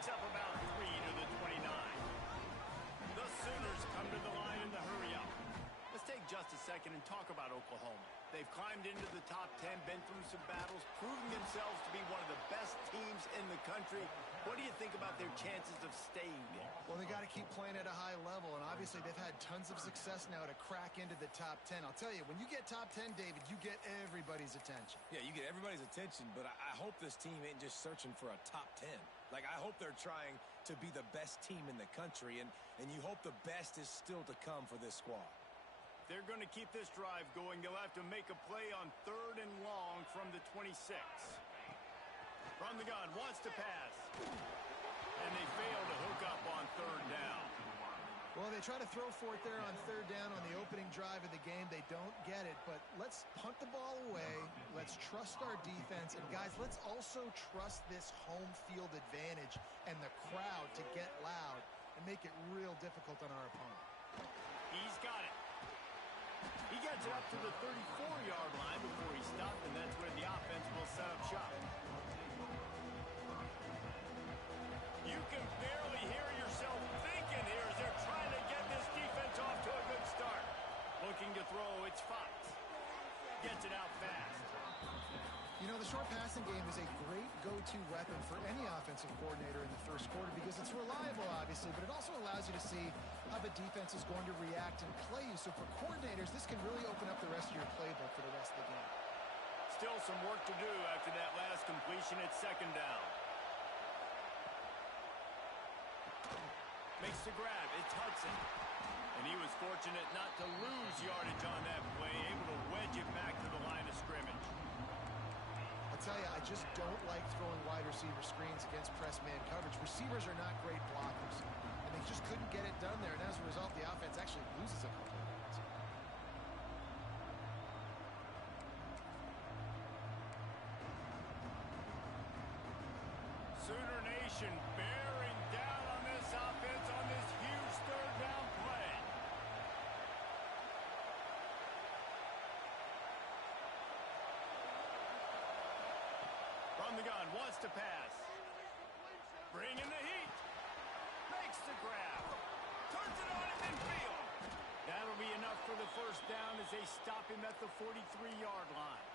Picks up about 3 to the 29. The Sooners come to the line in the hurry-up. Let's take just a second and talk about Oklahoma. They've climbed into the top 10, been through some battles, proving themselves to be one of the best teams in the country. What do you think about their chances of staying there? Well, they got to keep playing at a high level, and obviously they've had tons of success now to crack into the top 10. I'll tell you, when you get top 10, David, you get everybody's attention. Yeah, you get everybody's attention, but I hope this team ain't just searching for a top 10. Like, I hope they're trying to be the best team in the country, and you hope the best is still to come for this squad. They're going to keep this drive going. They'll have to make a play on 3rd and long from the 26. From the gun, wants to pass. And they fail to hook up on 3rd down. Well, they try to throw for it there on 3rd down on the opening drive of the game. They don't get it, but let's punt the ball away. Let's trust our defense. And, guys, let's also trust this home field advantage and the crowd to get loud and make it real difficult on our opponent. He's got it. He gets it up to the 34-yard line before he stopped, and that's where the offense will set up shop. You can barely hear yourself thinking here as they're trying to get this defense off to a good start. Looking to throw, it's Fox. Gets it out fast. You know, the short passing game is a great go-to weapon for any offensive coordinator in the first quarter because it's reliable, obviously, but it also allows you to see how the defense is going to react and play you. So for coordinators, this can really open up the rest of your playbook for the rest of the game. Still some work to do after that last completion at 2nd down. Makes the grab. It's Hudson. And he was fortunate not to lose yardage on that play, able to wedge it back to the line of scrimmage. I'll tell you, I just don't like throwing wide receiver screens against press man coverage. Receivers are not great blockers, and they just couldn't get it done there, and as a result, the offense actually loses a couple of yards. Sooner Nation bearing down on this offense on this huge 3rd down play. From the gun, wants to pass. Bringing the heat. Makes the grab. Turns it on at midfield. That'll be enough for the 1st down as they stop him at the 43-yard line.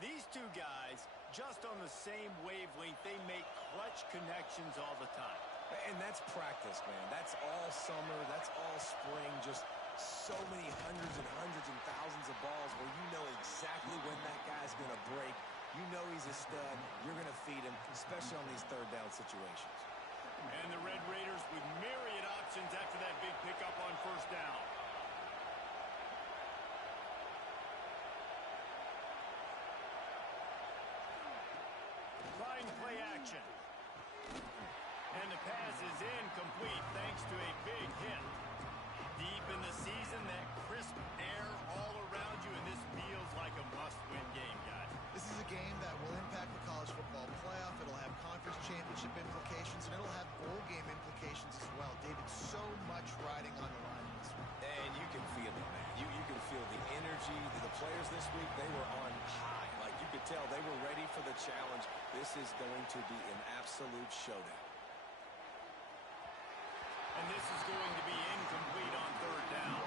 These two guys, just on the same wavelength, they make clutch connections all the time. And that's practice, man. That's all summer. That's all spring. Just so many hundreds and thousands of balls where you know exactly when that guy's going to break. You know he's a stud. You're going to feed him, especially on these 3rd down situations. And the Red Raiders with myriad options after that big pickup on 1st down. Trying play action. And the pass is incomplete thanks to a big hit. Deep in the season, that crisp air all around you, and this feels like a must-win game, guys. This is a game that will impact the college football playoff. It'll have conference championship implications, and it'll have bowl game implications as well. David, so much riding on the line this week. And you can feel it, man. You can feel the energy. The players this week, they were on high. Like, you could tell they were ready for the challenge. This is going to be an absolute showdown. And this is going to be incomplete on 3rd down.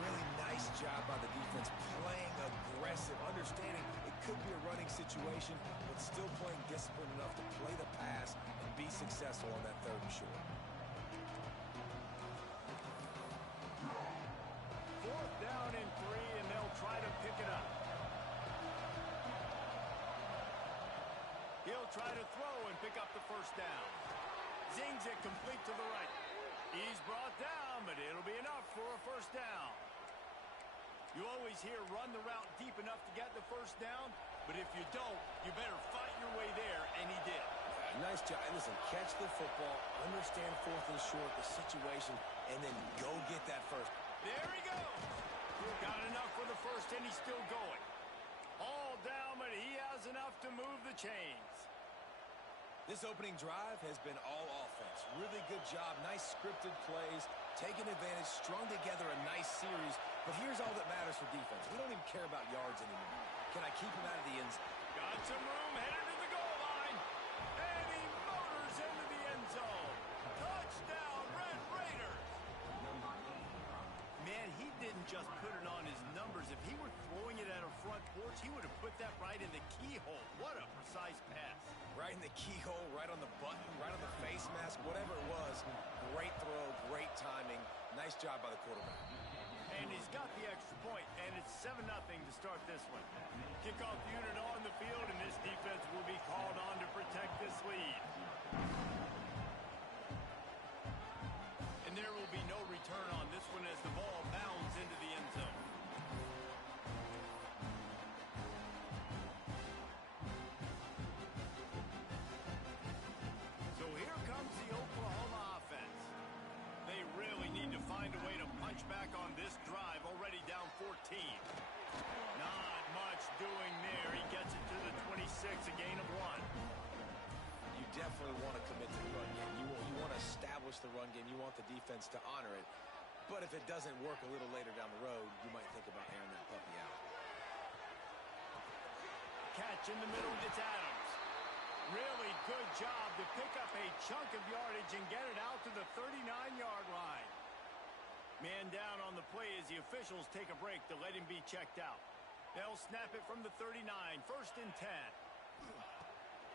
Really nice job by the defense, playing aggressive, understanding it could be a running situation, but still playing disciplined enough to play the pass and be successful on that 3rd and short. 4th down and 3, and they'll try to pick it up. He'll try to throw and pick up the 1st down. Zings it complete to the right. He's brought down, but it'll be enough for a 1st down. You always hear run the route deep enough to get the 1st down, but if you don't, you better fight your way there, and he did. Nice job. Listen, catch the football, understand 4th and short, the situation, and then go get that 1st. There he goes. Got enough for the 1st, and he's still going. All down, but he has enough to move the chains. This opening drive has been all offense. Really good job, nice scripted plays, taking advantage, strung together a nice series. But here's all that matters for defense. We don't even care about yards anymore. Can I keep him out of the end zone? Got some room, headed to the goal line. And he motors just put it on his numbers. If he were throwing it at a front porch, he would have put that right in the keyhole. What a precise pass. Right in the keyhole, right on the button, right on the face mask, whatever it was. Great throw, great timing. Nice job by the quarterback. And he's got the extra point, and it's 7-0 to start this one. Kickoff unit on the field, and this defense will be called on to protect this lead. And there will be no return on this one as the ball bounds into the end zone. So here comes the Oklahoma offense. They really need to find a way to punch back on this drive, already down 14. Not much doing there. He gets it to the 26, a gain of 1. You definitely want to commit to the run game. You want to establish the run game. You want the defense to honor it. But if it doesn't work a little later down the road, you might think about airing that puppy out. Catch in the middle gets Adams. Really good job to pick up a chunk of yardage and get it out to the 39-yard line. Man down on the play as the officials take a break to let him be checked out. They'll snap it from the 39, 1st and 10.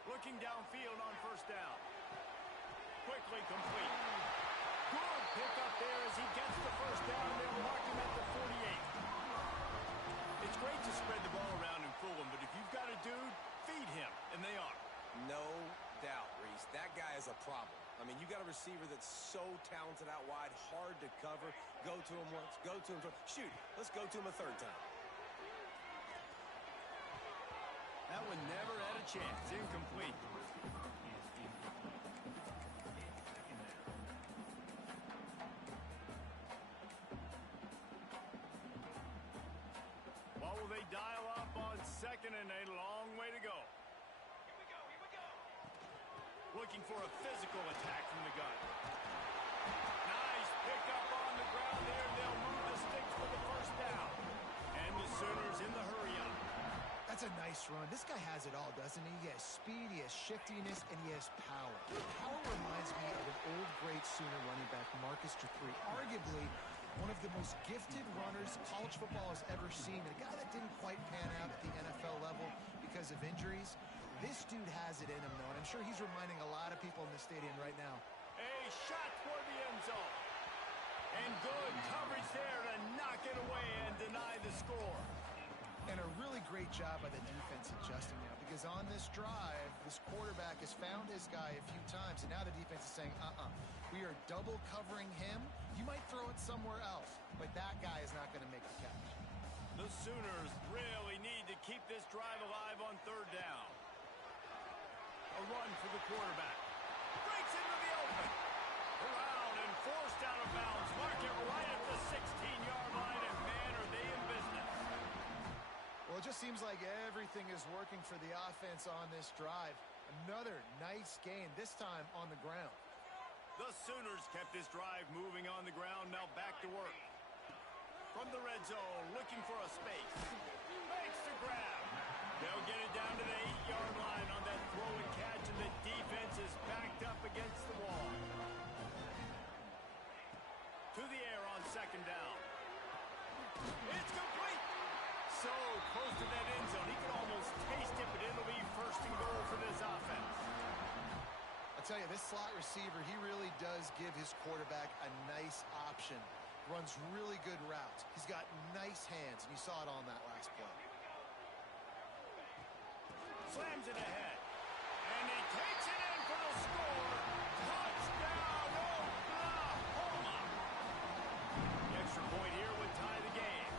Looking downfield on 1st down. Quickly complete. Good pickup there as he gets the 1st down. They'll mark him at the 48. It's great to spread the ball around and fool him, but if you've got a dude, feed him, and they are. No doubt, Reese. That guy is a problem. I mean, you got a receiver that's so talented out wide, hard to cover. Go to him once, go to him twice. Shoot, let's go to him a 3rd time. That one never had a chance. Incomplete. What will they dial up on 2nd and a long way to go? Looking for a physical attack from the gun. Nice pickup on the ground there. They'll move the sticks for the 1st down. And the Sooners in the hurry-up. That's a nice run. This guy has it all, doesn't he? He has speed, he has shiftiness, and he has power. Power reminds me of an old great Sooner running back, Marcus Dupree. Arguably one of the most gifted runners college football has ever seen. A guy that didn't quite pan out at the NFL level because of injuries. This dude has it in him, though, and I'm sure he's reminding a lot of people in the stadium right now. A shot toward the end zone. And good coverage there to knock it away and deny the score. And a really great job by the defense adjusting now, because on this drive, this quarterback has found his guy a few times, and now the defense is saying, we are double covering him. You might throw it somewhere else, but that guy is not going to make the catch. The Sooners really need to keep this drive alive on 3rd down. A run for the quarterback. Breaks into the open. Around and forced out of bounds. Mark it right at the 16-yard line, and man, are they in business. Well, it just seems like everything is working for the offense on this drive. Another nice gain, this time on the ground. The Sooners kept this drive moving on the ground. Now back to work. From the red zone, looking for a space. Makes the grab. They'll get it down to the 8-yard line on that throw and catch, and the defense is backed up against the wall. To the air on 2nd down. It's complete. So close to that end zone. He could almost taste it, but it'll be 1st and goal for this offense. I'll tell you, this slot receiver, he really does give his quarterback a nice option. Runs really good routes. He's got nice hands, and you saw it on that last play. Slams it ahead. And he takes it in for the score. Touchdown, Oklahoma. The extra point here would tie the game.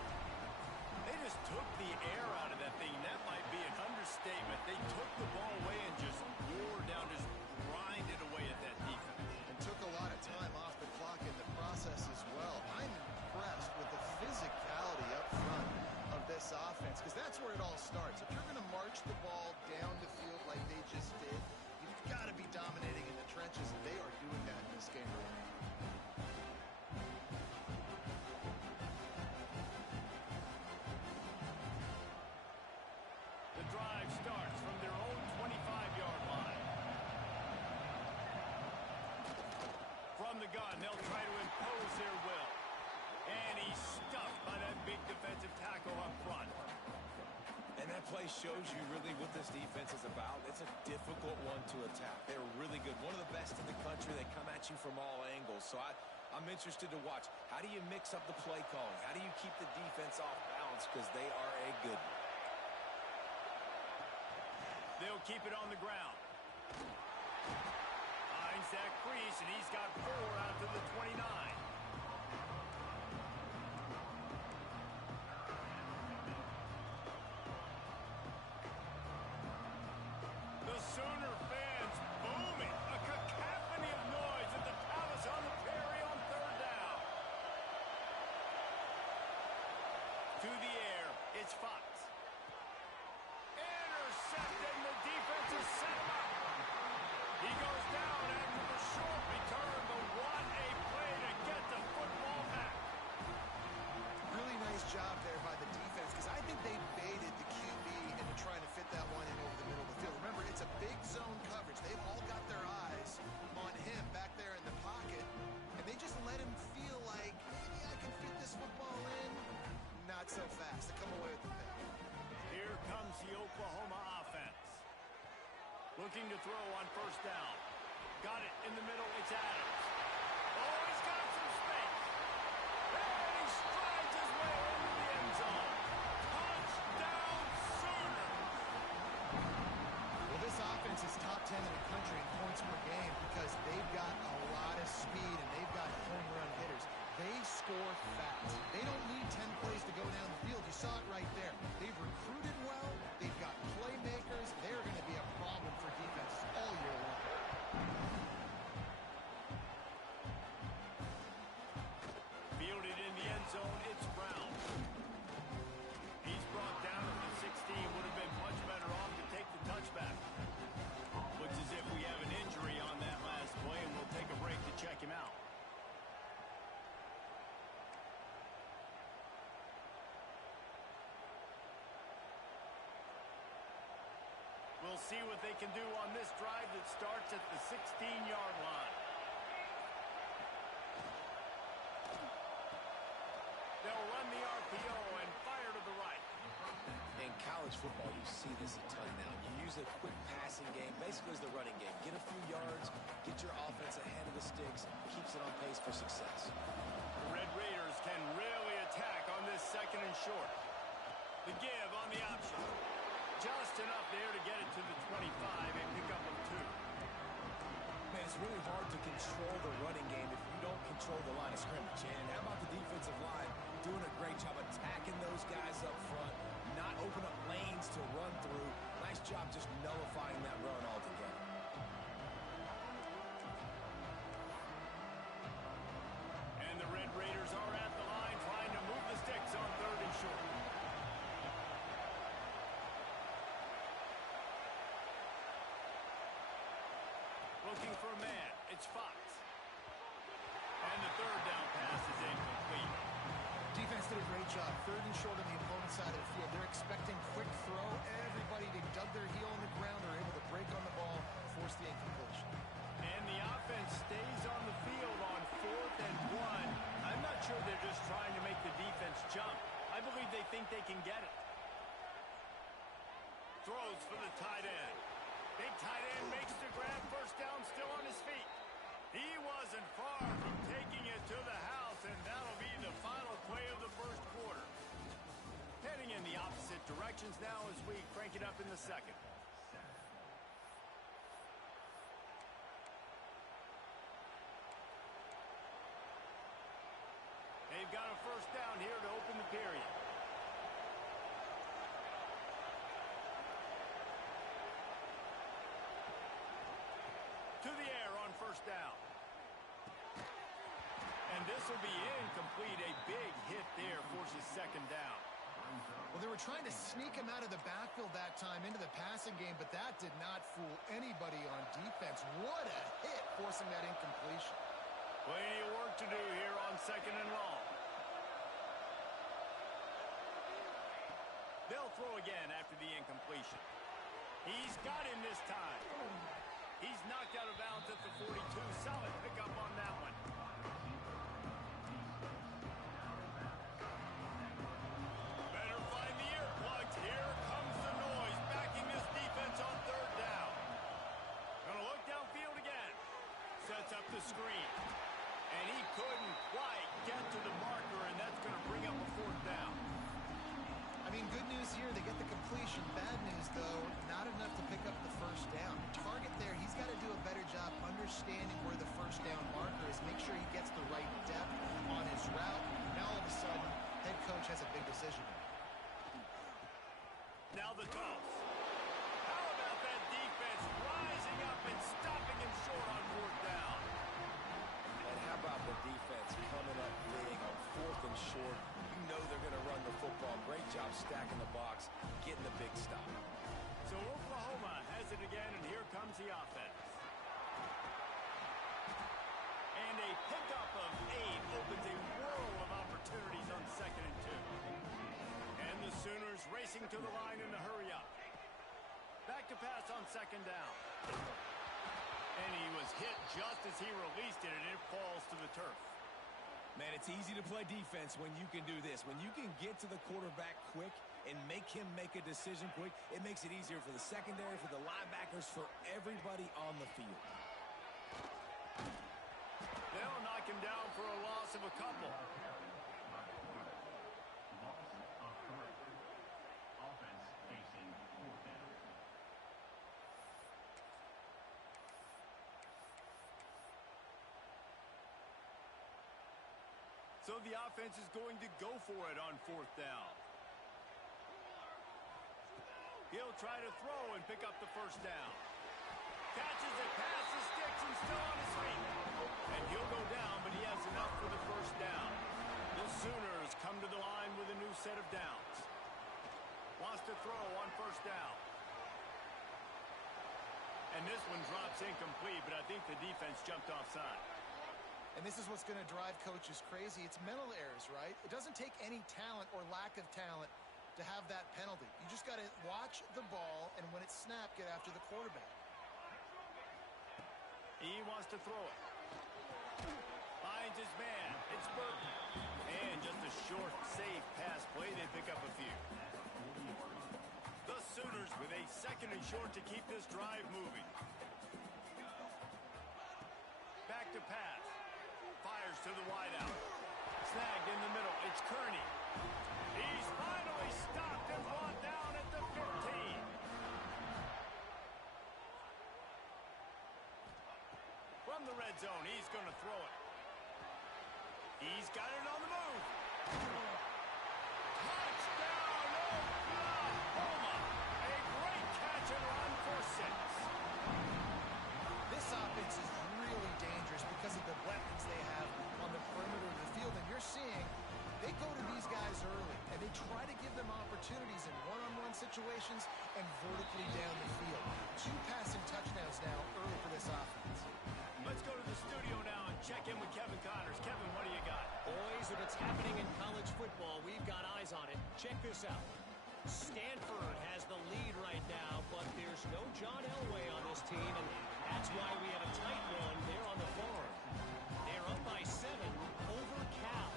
They just took the air out of that thing. That might be an understatement. They took the ball away and just wore down, just grinded away at that defense. And took a lot of time off the clock in the process as well. I'm impressed with the physicality up front of this offense, because that's where it all starts. If you're going to march the ball down the field like they just did, you've got to be dominating in the trenches, and they are doing that in this game. The drive starts from their own 25-yard line. From the gun, they'll try to impose their will. And he's stuffed by that big defensive tackle up front. And that play shows you really what this defense is about. It's a difficult one to attack. They're really good. One of the best in the country. They come at you from all angles. So I'm interested to watch. How do you mix up the play calling? How do you keep the defense off balance? Because they are a good one. They'll keep it on the ground. Finds that crease, and he's got 4 out to the 29. The Sooner fans booming. A cacophony of noise at the Palace on the Prairie on 3rd down. To the air, it's Fox. Intercepted, and the defense has set him up. He goes down after the short return, but what a play to get the football back. Really nice job there by the defense, because I think they baited the QB into trying to fit that one in over the middle of the field. Remember, it's a big zone coverage. They've all got their eyes on him back there in the pocket, and they just let him feel like, maybe I can fit this football in. Not so fast. They come away with the pick. Here comes the Oklahoma offense. Looking to throw on 1st down. Got it in the middle. It's Adams. Oh, he's got some space. And he strides his way into the end zone. Touchdown, Sooners. Well, this offense is top 10 in the country in points per game because they've got a lot of speed and they've got home run hitters. They score fast. They don't need 10 plays to go down the field. You saw it right there. They've recruited well. They've got playmakers. They're going to be a problem for defenses all year long. Fielded in the end zone, it's Brown. He's brought down at the 16. Would have been much better off to take the touchback. Looks as if we have an injury on that last play, and we'll take a break to check him out. We'll see what they can do on this drive that starts at the 16-yard line. They'll run the RPO and fire to the right. In college football, you see this a ton now. You use a quick passing game, basically as the running game. Get a few yards, get your offense ahead of the sticks, keeps it on pace for success. The Red Raiders can really attack on this 2nd and short. The give on the option. Just enough there to get it to the 25 and pick up a 2. Man, it's really hard to control the running game if you don't control the line of scrimmage. And how about the defensive line doing a great job attacking those guys up front, not open up lanes to run through. Nice job just nullifying that run altogether. And the Red Raiders are at the line trying to move the sticks on 3rd and short. Looking for a man. It's Fox. And the 3rd down pass is incomplete. Defense did a great job. 3rd and short on the opponent's side of the field. They're expecting quick throw. Everybody, they dug their heel on the ground. They're able to break on the ball, force the incompletion. And the offense stays on the field on 4th and 1. I'm not sure they're just trying to make the defense jump. I believe they think they can get it. Throws for the tight end. Big tight end makes the grab. 1st down, still on his feet. He wasn't far from taking it to the house, and that'll be the final play of the 1st quarter. Heading in the opposite directions now as we crank it up in the 2nd. They've got a 1st down here to open the period. To the air on 1st down. And this will be incomplete. A big hit there forces 2nd down. Well, they were trying to sneak him out of the backfield that time into the passing game, but that did not fool anybody on defense. What a hit, forcing that incompletion. Plenty of work to do here on 2nd and long. They'll throw again after the incompletion. He's got him this time. He's knocked out of bounds at the 42. Solid pickup on that one. the screen. And he couldn't quite get to the marker, and that's going to bring up a fourth down. I mean, good news here, they get the completion. Bad news, though, not enough to pick up the first down. Target there, he's got to do a better job understanding where the first down marker is. Make sure he gets the right depth on his route. Now, all of a sudden, head coach has a big decision. Now the toss. How about that defense rising up and stopping him short on fourth down? And how about the defense coming up big on fourth and short? You know they're going to run the football. Great job stacking the box, getting the big stop. So Oklahoma has it again, and here comes the offense. And a pickup of 8 opens a whirl of opportunities on 2nd and 2. And the Sooners racing to the line in a hurry up. Back to pass on 2nd down. And he was hit just as he released it, and it falls to the turf. Man, it's easy to play defense when you can do this. When you can get to the quarterback quick and make him make a decision quick, it makes it easier for the secondary, for the linebackers, for everybody on the field. They'll knock him down for a loss of a couple. So the offense is going to go for it on 4th down. He'll try to throw and pick up the first down. Catches it, passes, sticks, and still on his feet. And he'll go down, but he has enough for the first down. The Sooners come to the line with a new set of downs. Wants to throw on 1st down. And this one drops incomplete, but I think the defense jumped offside. And this is what's going to drive coaches crazy. It's mental errors, right? It doesn't take any talent or lack of talent to have that penalty. You just got to watch the ball, and when it's snapped, get after the quarterback. He wants to throw it. Finds his man. It's Burton. And just a short, safe pass play. They pick up a few. The Sooners with a 2nd and short to keep this drive moving. Back to pass. Fires to the wideout. Snagged in the middle. It's Kearney. He's finally stopped and brought down at the 15. From the red zone, he's going to throw it. He's got it on the move. Touchdown, Oklahoma. A great catch and run for 6. This offense is really dangerous because of the weapons they have on the perimeter of the field. And you're seeing they go to these guys early, and they try to give them opportunities in one-on-one situations and vertically down the field. 2 passing touchdowns now early for this offense. Let's go to the studio now and check in with Kevin Connors. Kevin, what do you got? Boys, if it's happening in college football, we've got eyes on it. Check this out. Stanford has the lead right now, but there's no John Elway on this team, and that's why we have a tight one there on the farm. They're up by 7 over Cal.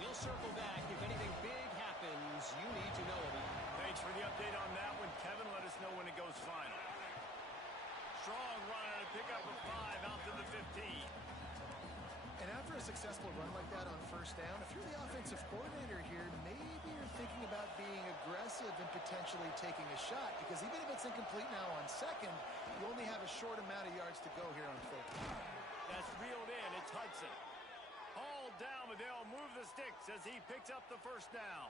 We'll circle back. If anything big happens, you need to know it. Thanks for the update on that one, Kevin. Let us know when it goes final. Strong run and a pickup of 5 out to the 15. And after a successful run like that on 1st down, if you're the offensive coordinator here, maybe you're thinking about being aggressive and potentially taking a shot, because even if it's incomplete now on 2nd, you only have a short amount of yards to go here on 3rd. That's reeled in. It's Hudson. Hauled down, but they'll move the sticks as he picks up the first down.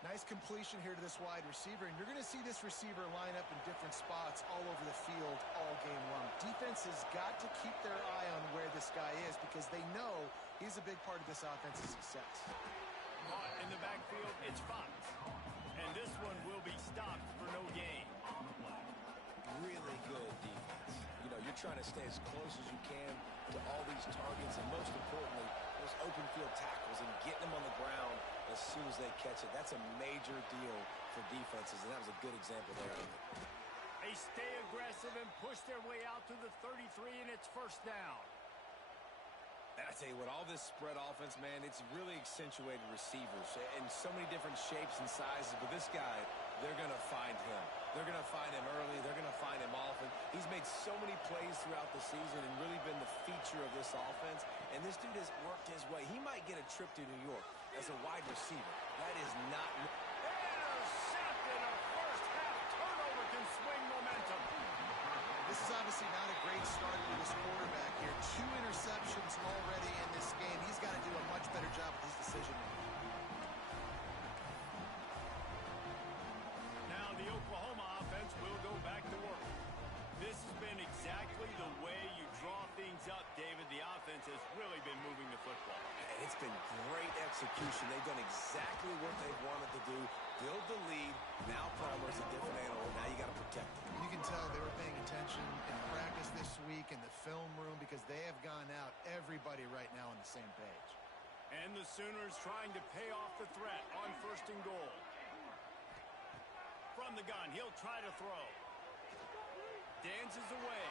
Nice completion here to this wide receiver, and you're going to see this receiver line up in different spots all over the field all game long. Defense has got to keep their eye on where this guy is, because they know he's a big part of this offense's success. Caught in the backfield, it's Fox. And this one will be stopped for no gain. Really good defense. You know, you're trying to stay as close as you can to all these targets, and most importantly, those open field tackles and getting them on the ground as soon as they catch it. That's a major deal for defenses, and that was a good example there. They stay aggressive and push their way out to the 33, and it's 1st down. And I tell you what, all this spread offense, man, it's really accentuated receivers in so many different shapes and sizes. But this guy, they're going to find him. They're going to find him early. They're going to find him often. He's made so many plays throughout the season and really been the feature of this offense. And this dude has worked his way. He might get a trip to New York as a wide receiver. That is not... Intercepted. A first-half turnover can swing momentum. This is obviously not a great start for this quarterback here. 2 interceptions already in this game. He's got to do a much better job with his decision-making. Now the Oklahoma offense will go back to work. This has been exactly the way you draw things up, David. The offense has really been moving the football. And it's been great execution. They've done exactly what they've wanted to do. Build the lead. Now Palmer's a different animal. Now you got to protect it. You can tell they were paying attention in practice this week in the film room because they have gone out, everybody right now on the same page. And the Sooners trying to pay off the threat on 1st and goal. From the gun, he'll try to throw. Dances away.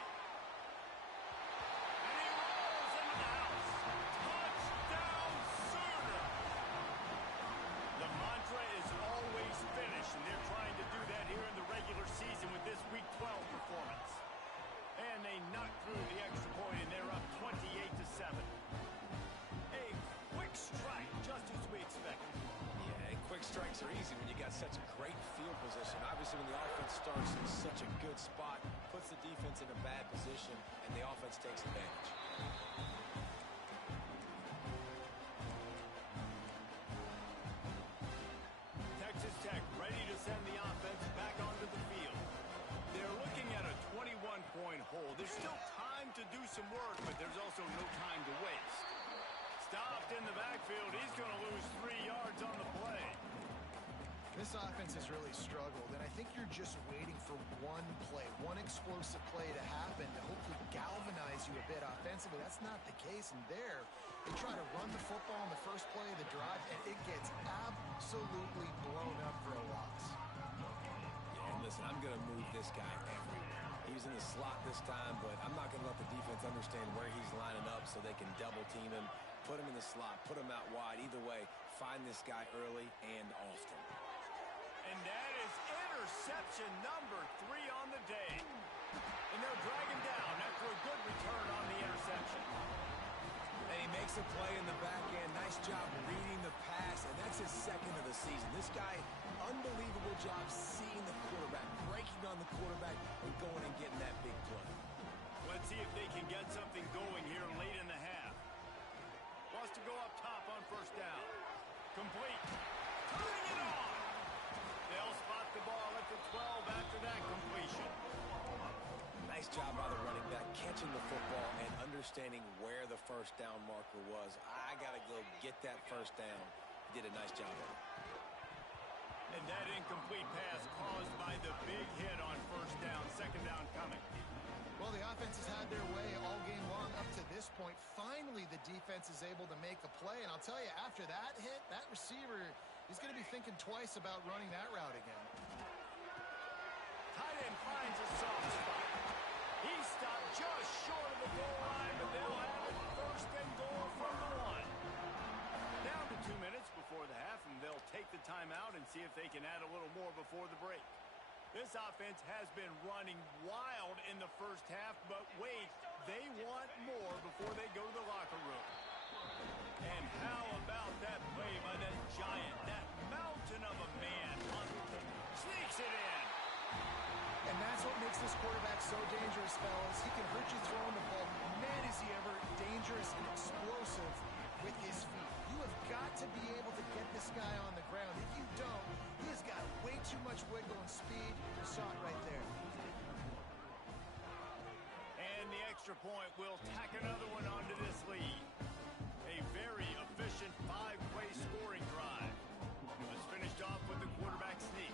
And he rolls into the house. Touchdown, Sooner! The mantra is always finish, and they're trying to do that here in the regular season with this Week 12 performance. And they knock through the extra point, and they're up 28-7. A quick strike, just as we expected. Yeah, and quick strikes are easy when you got such a great field position. Obviously, when the offense starts in such a good spot, puts the defense in a bad position, and the offense takes advantage. Texas Tech ready to send the offense back onto the field. They're looking at a 21-point hole. There's still time to do some work, but there's also no time to waste. Stopped in the backfield. He's going to lose 3 yards on the play. This offense has really struggled, and I think you're just waiting for one play, one explosive play to happen to hopefully galvanize you a bit offensively. That's not the case, and there, they try to run the football on the first play of the drive, and it gets absolutely blown up for a loss. Yeah, and listen, I'm going to move this guy everywhere. He's in the slot this time, but I'm not going to let the defense understand where he's lining up so they can double team him, put him in the slot, put him out wide. Either way, find this guy early and often. And that is interception number 3 on the day. And they'll drag him down after a good return on the interception. And he makes a play in the back end. Nice job reading the pass, and that's his 2nd of the season. This guy, unbelievable job seeing the quarterback, breaking on the quarterback, and going and getting that big play. Let's see if they can get something going here late in the half. Wants to go up top on 1st down. Complete. Turning it on. They'll spot the ball at the 12 after that completion. Nice job by the running back, catching the football and understanding where the 1st down marker was. I got to go get that 1st down. He did a nice job of it. And that incomplete pass caused by the big hit on 1st down, 2nd down coming. Well, the offense has had their way all game long up to this point. Finally, the defense is able to make a play. And I'll tell you, after that hit, that receiver is going to be thinking twice about running that route again. Tight end finds a soft spot. He stopped just short of the goal line, but they'll have it 1st and goal from the 1. Down to 2 minutes before the half, and they'll take the timeout and see if they can add a little more before the break. This offense has been running wild in the 1st half, but wait, they want more before they go to the locker room. And how about that play by that giant, that mountain of a man? Sneaks it in. And that's what makes this quarterback so dangerous, fellas. He can hurt you throwing the ball. Man, is he ever dangerous and explosive with his feet. You have got to be able to get this guy on the ground. If you don't, he has got way too much wiggle and speed. You saw it right there. And the extra point will tack another one onto this lead. A very efficient 5-play scoring drive. Was finished off with the quarterback sneak.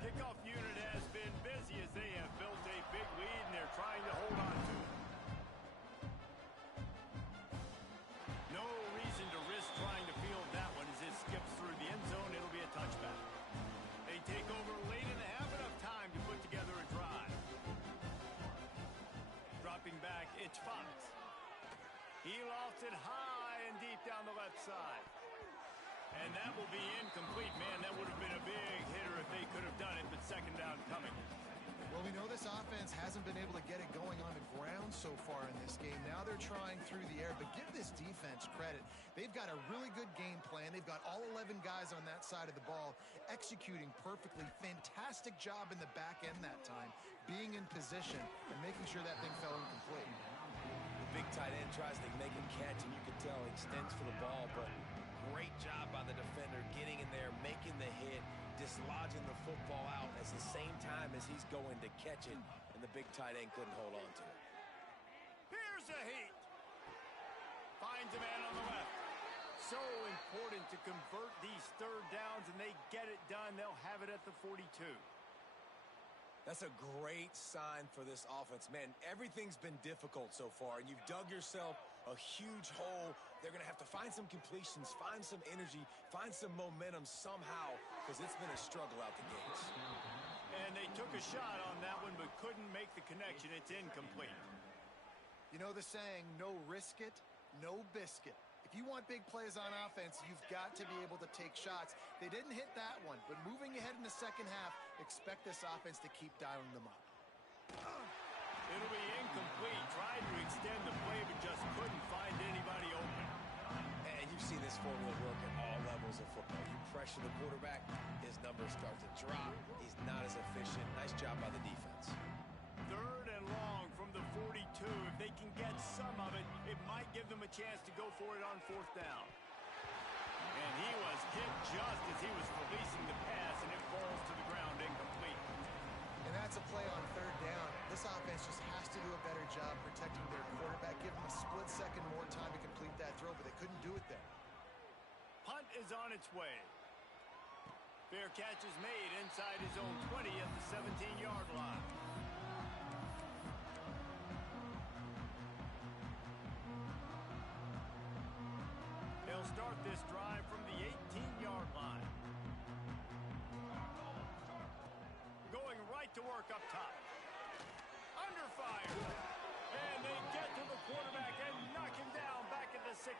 Kickoff unit has been busy as they have built a big lead and they're trying to hold on to it. No reason to risk trying to field that one as it skips through the end zone. It'll be a touchback. They take over late in the half, enough time to put together a drive. Dropping back, it's Fox. He lofts it high and deep down the left side. And that will be incomplete. Man, that would have been a big hitter if they could have done it, but second down coming. Well, we know this offense hasn't been able to get it going on the ground so far in this game. Now they're trying through the air, but give this defense credit. They've got a really good game plan. They've got all 11 guys on that side of the ball executing perfectly. Fantastic job in the back end that time, being in position and making sure that thing fell incomplete. The big tight end tries to make a catch, and you can tell he extends for the ball, but great job by the defender getting in there, making the hit, dislodging the football out at the same time as he's going to catch it, and the big tight end couldn't hold on to it. Here's a heat. Finds a man on the left. So important to convert these third downs, and they get it done. They'll have it at the 42. That's a great sign for this offense. Man, everything's been difficult so far, and you've dug yourself a huge hole. They're going to have to find some completions, find some energy, find some momentum somehow, because it's been a struggle out the gates. And they took a shot on that one, but couldn't make the connection. It's incomplete. You know the saying, no risk it, no biscuit. If you want big plays on offense, you've got to be able to take shots. They didn't hit that one, but moving ahead in the second half, expect this offense to keep dialing them up. It'll be incomplete. Tried to extend the play, but just couldn't find anybody open. And you've seen this formula work at all levels of football. You pressure the quarterback, his numbers start to drop. He's not as efficient. Nice job by the defense. Third and long from the 42. If they can get some of it, it might give them a chance to go for it on fourth down. And he was hit just as he was releasing the pass, and it falls to the ground incomplete. And that's a play on third down. This offense just has to do a better job protecting their quarterback. Give them a split second more time to complete that throw, but they couldn't do it there. Punt is on its way. Fair catch is made inside his own 20 at the 17-yard line. They'll start this drive from the 18-yard line. Going right to work up top. Under fire. And they get to the quarterback and knock him down back at the 16.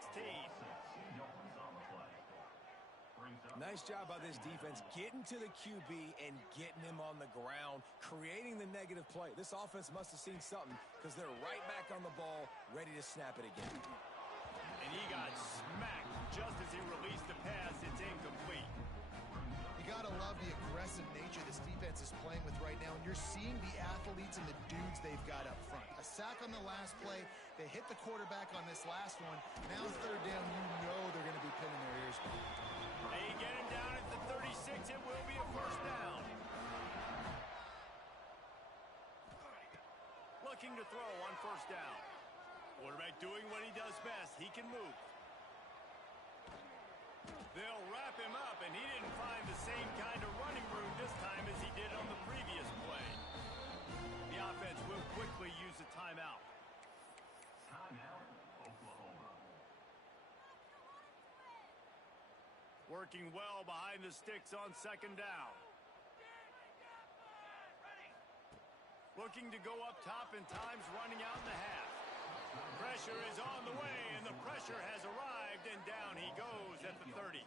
Nice job by this defense getting to the QB and getting him on the ground, creating the negative play. This offense must have seen something because they're right back on the ball, ready to snap it again. And he got smacked just as he released the pass. It's incomplete. You got to love the aggressive nature this defense is playing with right now, and you're seeing the athletes and the dudes they've got up front. A sack on the last play. They hit the quarterback on this last one. Now third down, you know they're going to be pinning their ears back. They get him down at the 36. It will be a first down. Looking to throw on first down. Quarterback doing what he does best. He can move. They'll wrap him up, and he didn't find the same kind of running room this time as he did on the previous play. The offense will quickly use a timeout. Working well behind the sticks on second down. Looking to go up top, and time's running out in the half. Pressure is on the way, and the pressure has arrived, and down he goes at the 30.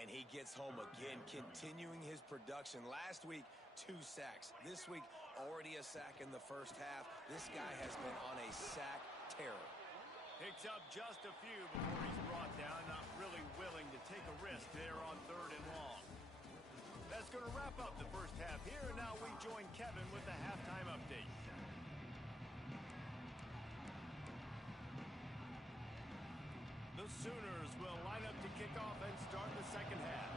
And he gets home again, continuing his production. Last week, 2 sacks. This week, already a sack in the first half. This guy has been on a sack terror. Picks up just a few before he's brought down, not really willing to take a risk there on third and long. That's going to wrap up the first half here, and now we join Kevin with the halftime update. The Sooners will line up to kick off and start the second half.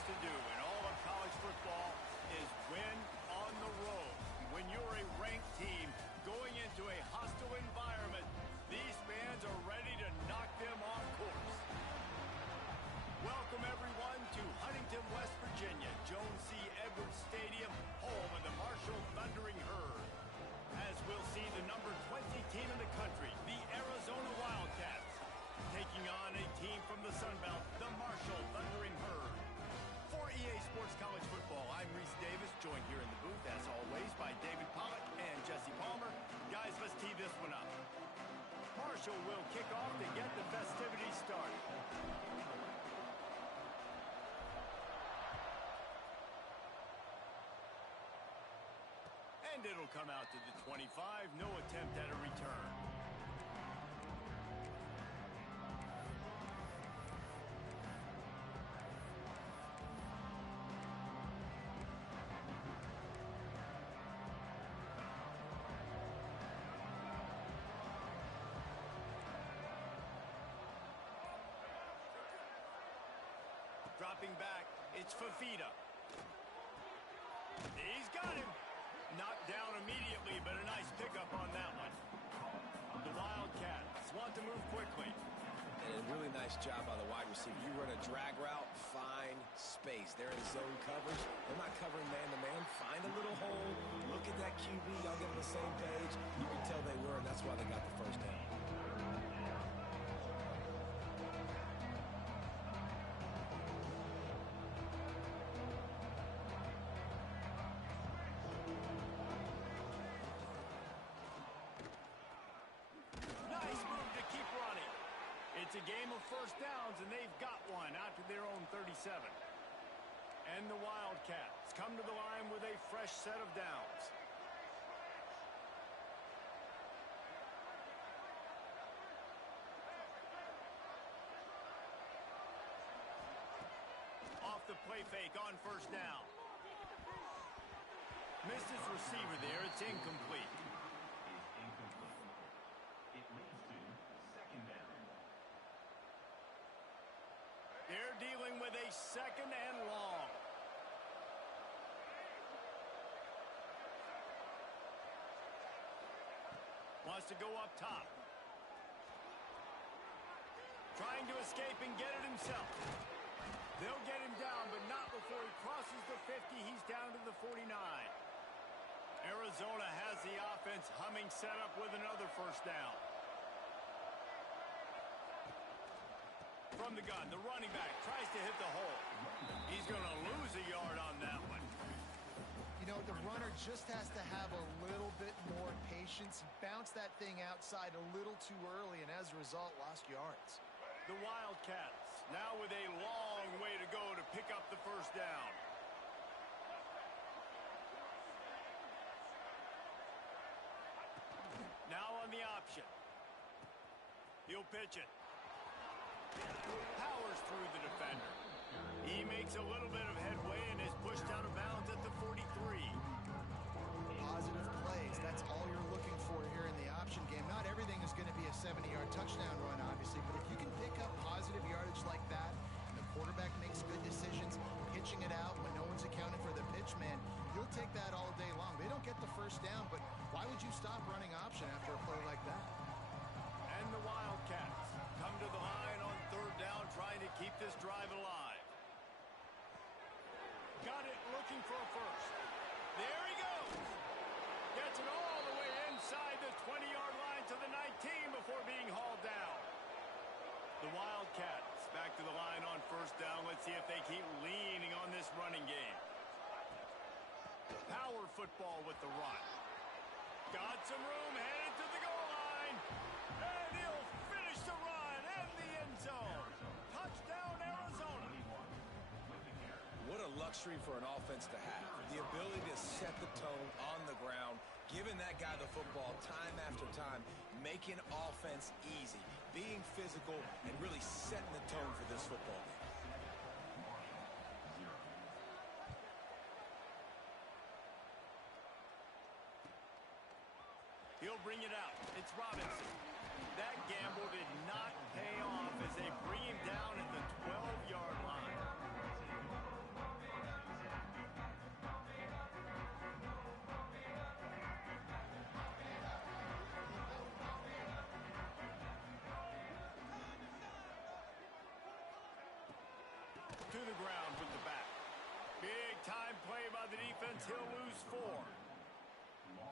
things to do in all of college football is win on the road. When you're a ranked team going into a hostile environment, these fans are ready to knock them off course. Welcome, everyone, to Huntington, West Virginia, Jones C. Edwards Stadium, home of the Marshall Thundering Herd. As we'll see the number 20 team in the country, the Arizona Wildcats, taking on a team from the Sun Belt, the Marshall Thundering Herd. For EA Sports College Football, I'm Reese Davis, joined here in the booth, as always, by David Pollack and Jesse Palmer. Guys, let's tee this one up. Marshall will kick off to get the festivities started. And it'll come out to the 25, no attempt at a return. Dropping back, it's Fafita. He's got him. Knocked down immediately, but a nice pickup on that one. The Wildcats want to move quickly. And a really nice job by the wide receiver. You run a drag route, find space. They're in zone coverage. They're not covering man-to-man. Find a little hole. Look at that QB. Y'all get on the same page. You can tell they were, and that's why they got the first down. It's a game of first downs, and they've got one out to their own 37. And the Wildcats come to the line with a fresh set of downs. Off the play fake on first down. Misses receiver there. It's incomplete. They're dealing with a second and long. Wants to go up top. Trying to escape and get it himself. They'll get him down, but not before he crosses the 50. He's down to the 49. Arizona has the offense humming, set up with another first down. From the gun, the running back tries to hit the hole. He's going to lose a yard on that one. You know, the runner just has to have a little bit more patience. Bounce that thing outside a little too early, and as a result, lost yards. The Wildcats now with a long way to go to pick up the first down. Now on the option. He'll pitch it. Powers through the defender. He makes a little bit of headway and is pushed out of bounds at the 43. Positive plays. That's all you're looking for here in the option game. Not everything is going to be a 70-yard touchdown run, obviously, but if you can pick up positive yardage like that, the quarterback makes good decisions, pitching it out when no one's accounting for the pitch man, you'll take that all day long. They don't get the first down, but why would you stop running option after a play like that? And the Wildcats come to the line on third down, trying to keep this drive alive. Got it, looking for a first. There he goes. Gets it all the way inside the 20-yard line to the 19 before being hauled down. The Wildcats back to the line on first down. Let's see if they keep leaning on this running game. Power football with the run. Got some room, headed to the goal line. And he'll finish the run in the end zone. Touchdown, Arizona. What a luxury for an offense to have. The ability to set the tone on the ground, giving that guy the football time after time, making offense easy, being physical, and really setting the tone for this football game. He'll bring it out. It's Robinson. That gamble did not pay off as they bring him down at the 12-yard line. to the ground with the back. Big time play by the defense. He'll lose 4.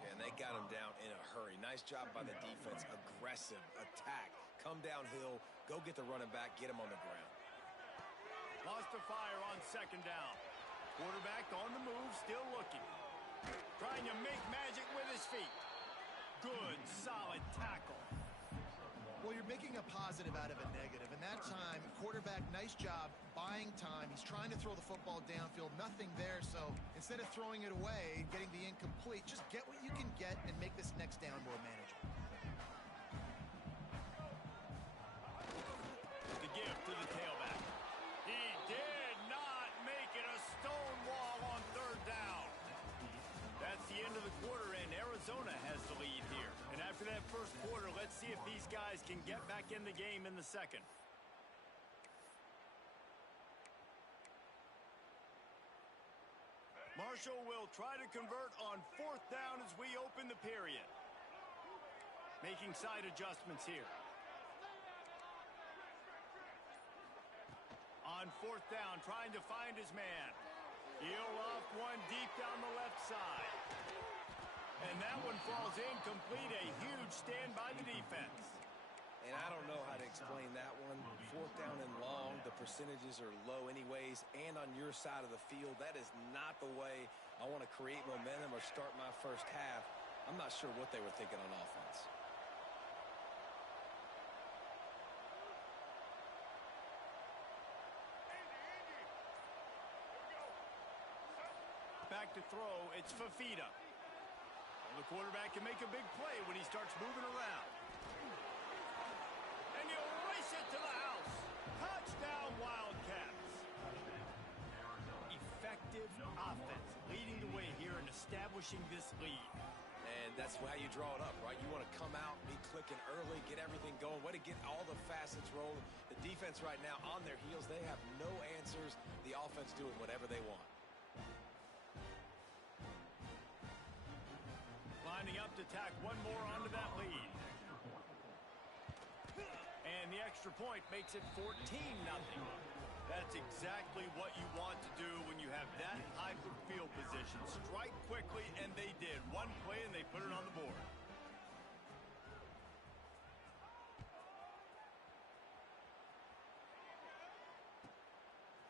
And they got him down in a hurry. Nice job by the defense. Aggressive attack. Come downhill. Go get the running back. Get him on the ground. Lost the fire on 2nd down. Quarterback on the move, still looking. Trying to make magic with his feet. Good, solid tackle. Well, you're making a positive out of a negative. And that time, quarterback, nice job buying time. He's trying to throw the football downfield. Nothing there. So instead of throwing it away and getting the incomplete, just get what you can get and make this next down more manageable. The give to the tailback. He did not make it a stone wall on 3rd down. That's the end of the quarter, and Arizona has the lead here. And after that first quarter, let's see if these guys can get back in the game in the second. Marshall will try to convert on 4th down as we open the period. Making side adjustments here. On 4th down, trying to find his man. He'll off one deep down the left side. And that one falls incomplete. A huge stand by the defense. And I don't know how to explain that one. 4th down and long. The percentages are low anyways. And on your side of the field, that is not the way I want to create momentum or start my first half. I'm not sure what they were thinking on offense. Back to throw, it's Fafita. The quarterback can make a big play when he starts moving around. And he'll race it to the house. Touchdown, Wildcats. Effective offense leading the way here and establishing this lead. And that's how you draw it up, right? You want to come out, be clicking early, get everything going. Way to get all the facets rolling. The defense right now on their heels, they have no answers. The offense doing whatever they want. Lining up to tack one more onto that lead. And the extra point makes it 14-0. That's exactly what you want to do when you have that type of field position. Strike quickly, and they did. One play, and they put it on the board.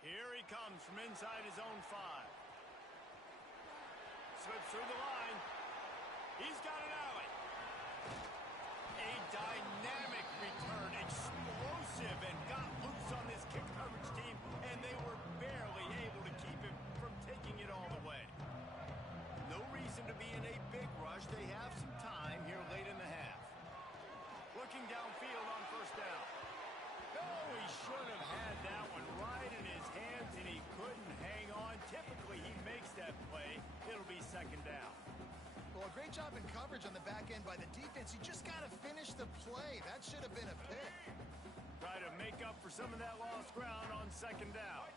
Here he comes from inside his own 5. Slips through the line. He's got an alley. A dynamic return, explosive, and got loose on this kick coverage team, and they were barely able to keep him from taking it all the way. No reason to be in a big rush. They have some time here late in the half. Looking downfield on 1st down. Oh, he should have had that one right in his hands, and he couldn't hang on. Typically, he makes that play. It'll be 2nd down. Well, a great job in coverage on the back end by the defense. You just got to finish the play. That should have been a pick. Try to make up for some of that lost ground on 2nd down.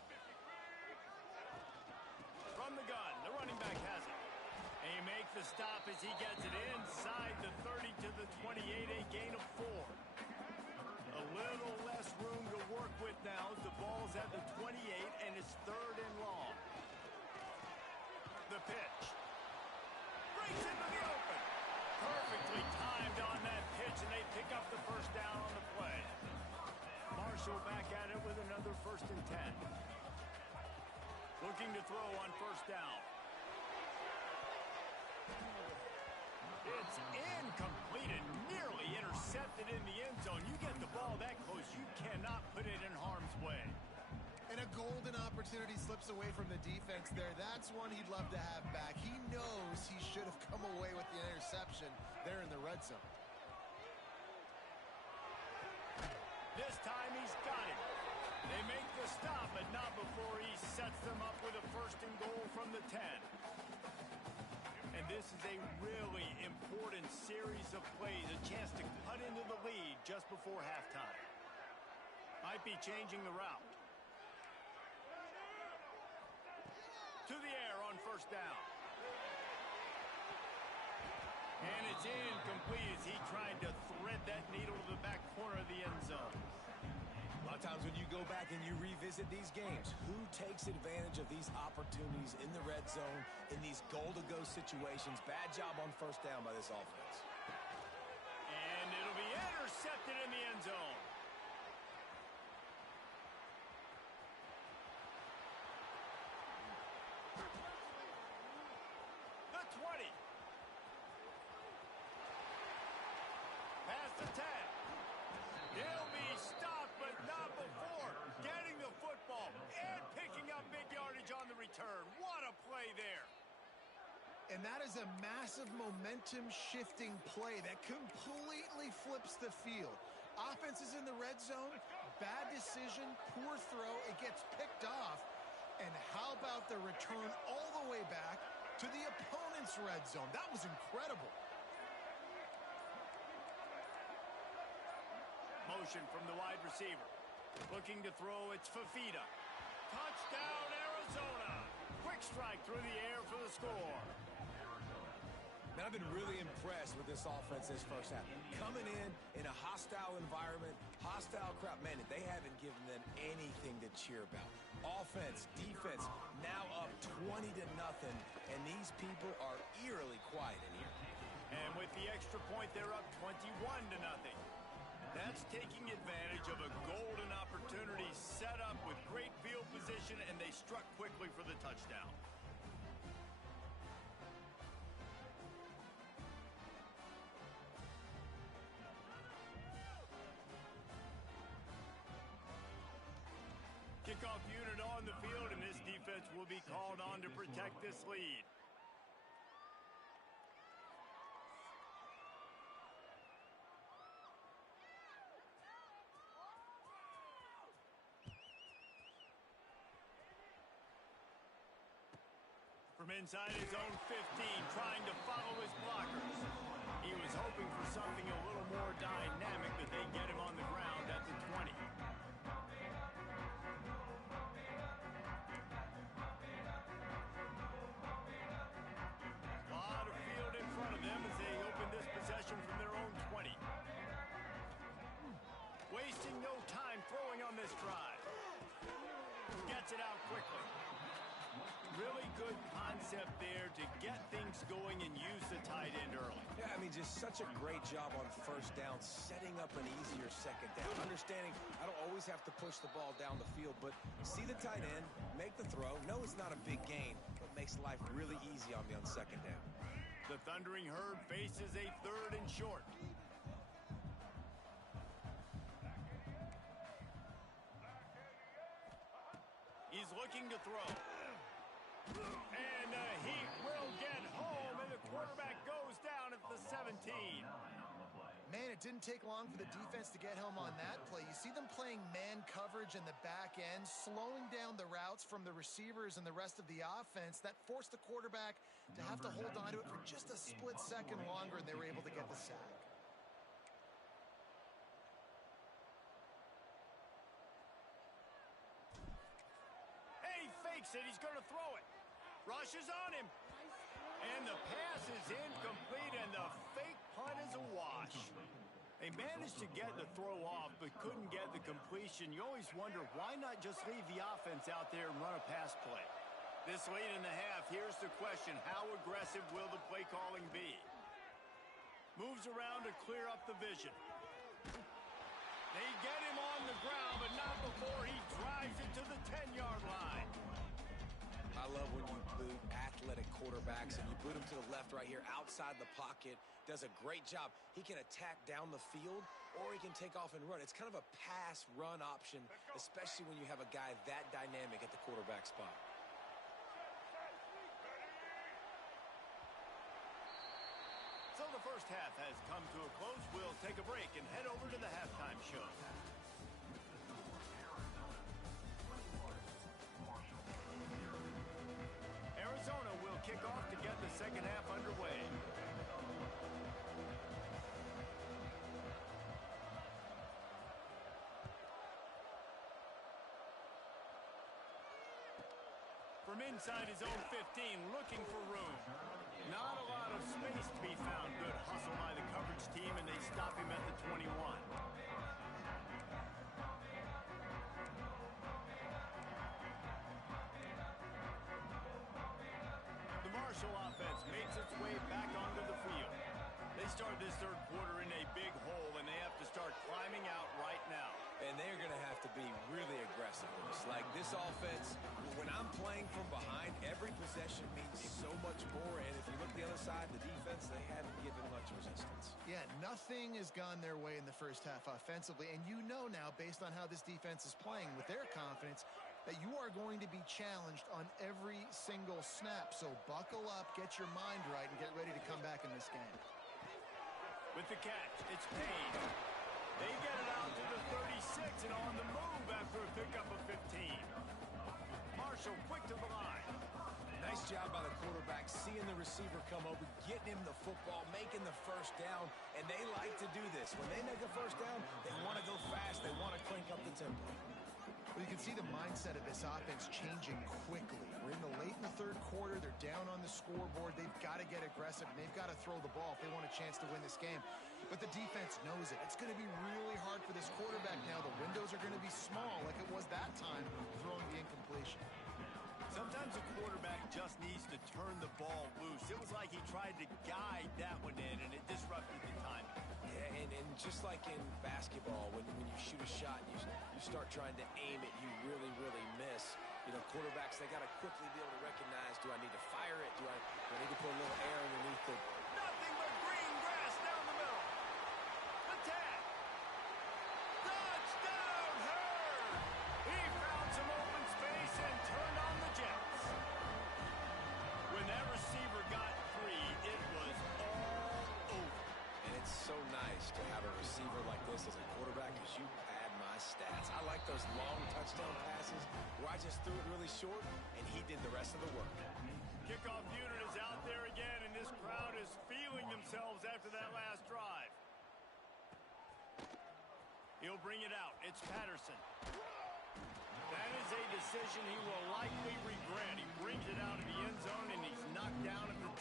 From the gun, the running back has it. And he makes the stop as he gets it inside the 30 to the 28, a gain of 4. A little less room to work with now as the ball's at the 28, and it's 3rd and long. The pitch. Breaks into the open. Perfectly timed on that pitch, and they pick up the 1st down on the play. Marshall back at it with another 1st and 10. Looking to throw on 1st down. It's incomplete and nearly intercepted in the end zone. You get the ball that close, you cannot put it in harm's way. And a golden opportunity slips away from the defense there. That's one he'd love to have back. He knows he should have come away with the interception there in the red zone. This time he's got it. They make the stop, but not before he sets them up with a 1st and goal from the 10. And this is a really important series of plays, a chance to cut into the lead just before halftime. Might be changing the route. To the air on 1st down. And it's incomplete as he tried to thread that needle to the back corner of the end zone. lot of times when you go back and you revisit these games, who takes advantage of these opportunities in the red zone, in these goal-to-go situations? Bad job on first down by this offense. And it'll be intercepted in the end zone. The 20. Past the 10. He'll be stopped, but not before getting the football and picking up big yardage on the return. What a play there. And that is a massive momentum-shifting play that completely flips the field. Offense is in the red zone, bad decision, poor throw, it gets picked off. And how about the return all the way back to the opponent's red zone? That was incredible. Motion from the wide receiver. Looking to throw, it's Fafita. Touchdown, Arizona. Quick strike through the air for the score. Man, I've been really impressed with this offense this first half. Coming in a hostile environment, hostile crowd. Man, they haven't given them anything to cheer about. Offense, defense, now up 20-0, and these people are eerily quiet in here. And with the extra point, they're up 21-0. That's taking advantage of a golden opportunity set up with great field position, and they struck quickly for the touchdown. Kickoff unit on the field, and this defense will be called on to protect this lead. From inside his own 15, trying to follow his blockers. He was hoping for something a little more dynamic, but they get him on the ground at the 20. A lot of field in front of them as they open this possession from their own 20. Wasting no time throwing on this drive. Gets it out quickly. Really good concept there to get things going and use the tight end early. Yeah, I mean, just such a great job on first down, setting up an easier second down. Understanding I don't always have to push the ball down the field, but see the tight end, make the throw. No, it's not a big gain, but makes life really easy on me on second down. The Thundering Herd faces a 3rd and short. He's looking to throw. And the Heat will get home, and the quarterback goes down at the 17. Man, it didn't take long for the defense to get home on that play. You see them playing man coverage in the back end, slowing down the routes from the receivers and the rest of the offense. That forced the quarterback to have to hold on to it for just a split second longer, and they were able to get the sack. Fakes it, he's going to throw it. Rushes on him. And the pass is incomplete, and the fake punt is a wash. They managed to get the throw off, but couldn't get the completion. You always wonder, why not just leave the offense out there and run a pass play? This late in the half, here's the question. How aggressive will the play calling be? Moves around to clear up the vision. They get him on the ground, but not before he drives it to the 10-yard line. I love when you boot athletic quarterbacks and you boot him to the left right here outside the pocket. Does a great job. He can attack down the field or he can take off and run. It's kind of a pass-run option, especially when you have a guy that dynamic at the quarterback spot. So the first half has come to a close. We'll take a break and head over to the halftime show. Arizona will kick off to get the second half underway. From inside his own 15, looking for room. Not a lot of space to be found. Good hustle by the coverage team, and they stop him at the 21. makes its way back onto the field. They start this third quarter in a big hole, and they have to start climbing out right now. And they're going to have to be really aggressive. It's like this offense, when I'm playing from behind, every possession means so much more. And if you look the other side, the defense, they haven't given much resistance. Yeah, nothing has gone their way in the first half offensively. And you know now, based on how this defense is playing with their confidence, that you are going to be challenged on every single snap. So buckle up, get your mind right, and get ready to come back in this game. With the catch, it's Payne. They get it out to the 36 and on the move after a pickup of 15. Marshall quick to the line. Nice job by the quarterback, seeing the receiver come over, getting him the football, making the first down, and they like to do this. When they make a first down, they want to go fast. They want to crank up the tempo. Well, you can see the mindset of this offense changing quickly. We're late in the third quarter. They're down on the scoreboard. They've got to get aggressive, and they've got to throw the ball if they want a chance to win this game. But the defense knows it. It's going to be really hard for this quarterback now. The windows are going to be small like it was that time throwing the incompletion. Sometimes a quarterback just needs to turn the ball loose. It was like he tried to guide that one in, and it disrupted the timing. Yeah, and just like in basketball, when you shoot a shot, you start trying to aim it, you really, really miss. You know, quarterbacks, they got to quickly be able to recognize, do I need to fire it? Do I need to put a little air underneath it? Nothing but green grass down the middle. The tag. Touchdown, Hurd! He found some open space and turned on the Jets. When that receiver got free, it was all over. And it's so nice to have a receiver like this as a quarterback because you pad my stats. I like those long touchdown passes where I just threw it really short and he did the rest of the work. Kickoff unit is out there again, and this crowd is feeling themselves after that last drive. He'll bring it out. It's Patterson. That is a decision he will likely regret. He brings it out of the end zone, and he's knocked down at the 10.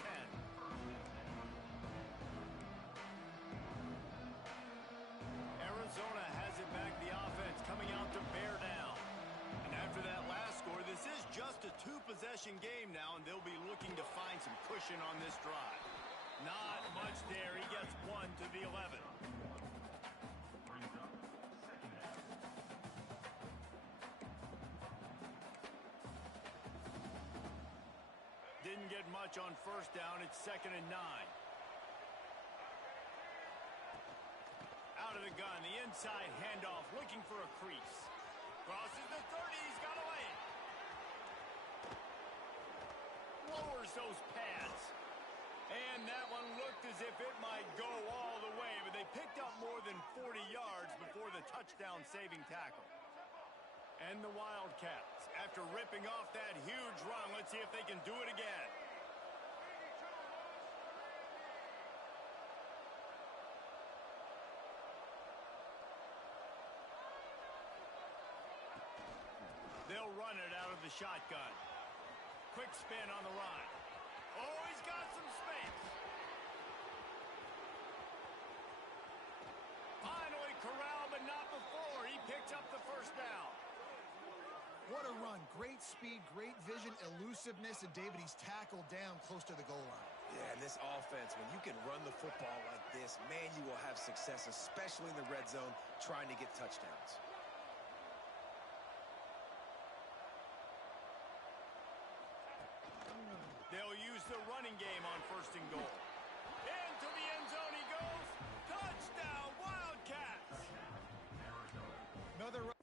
Arizona has it back. The offense coming out to bear down. And after that last score, this is just a two-possession game now, and they'll be looking to find some cushion on this drive. Not much there. He gets one to the 11. Didn't get much on first down. It's 2nd and 9. Out of the gun, the inside handoff, looking for a crease. Crosses the 30, he's got a lane. Lowers those pads. And that one looked as if it might go all the way, but they picked up more than 40 yards before the touchdown-saving tackle. And the Wildcats, after ripping off that huge run, let's see if they can do it again. They'll run it out of the shotgun. Quick spin on the run. Oh, he's got some space. Finally corralled, but not before. He picks up the first down. What a run. Great speed, great vision, elusiveness, and David, he's tackled down close to the goal line. Yeah, and this offense, when you can run the football like this, man, you will have success, especially in the red zone, trying to get touchdowns. They'll use the running game on 1st and goal. Into the end zone he goes. Touchdown, Wildcats! Another run.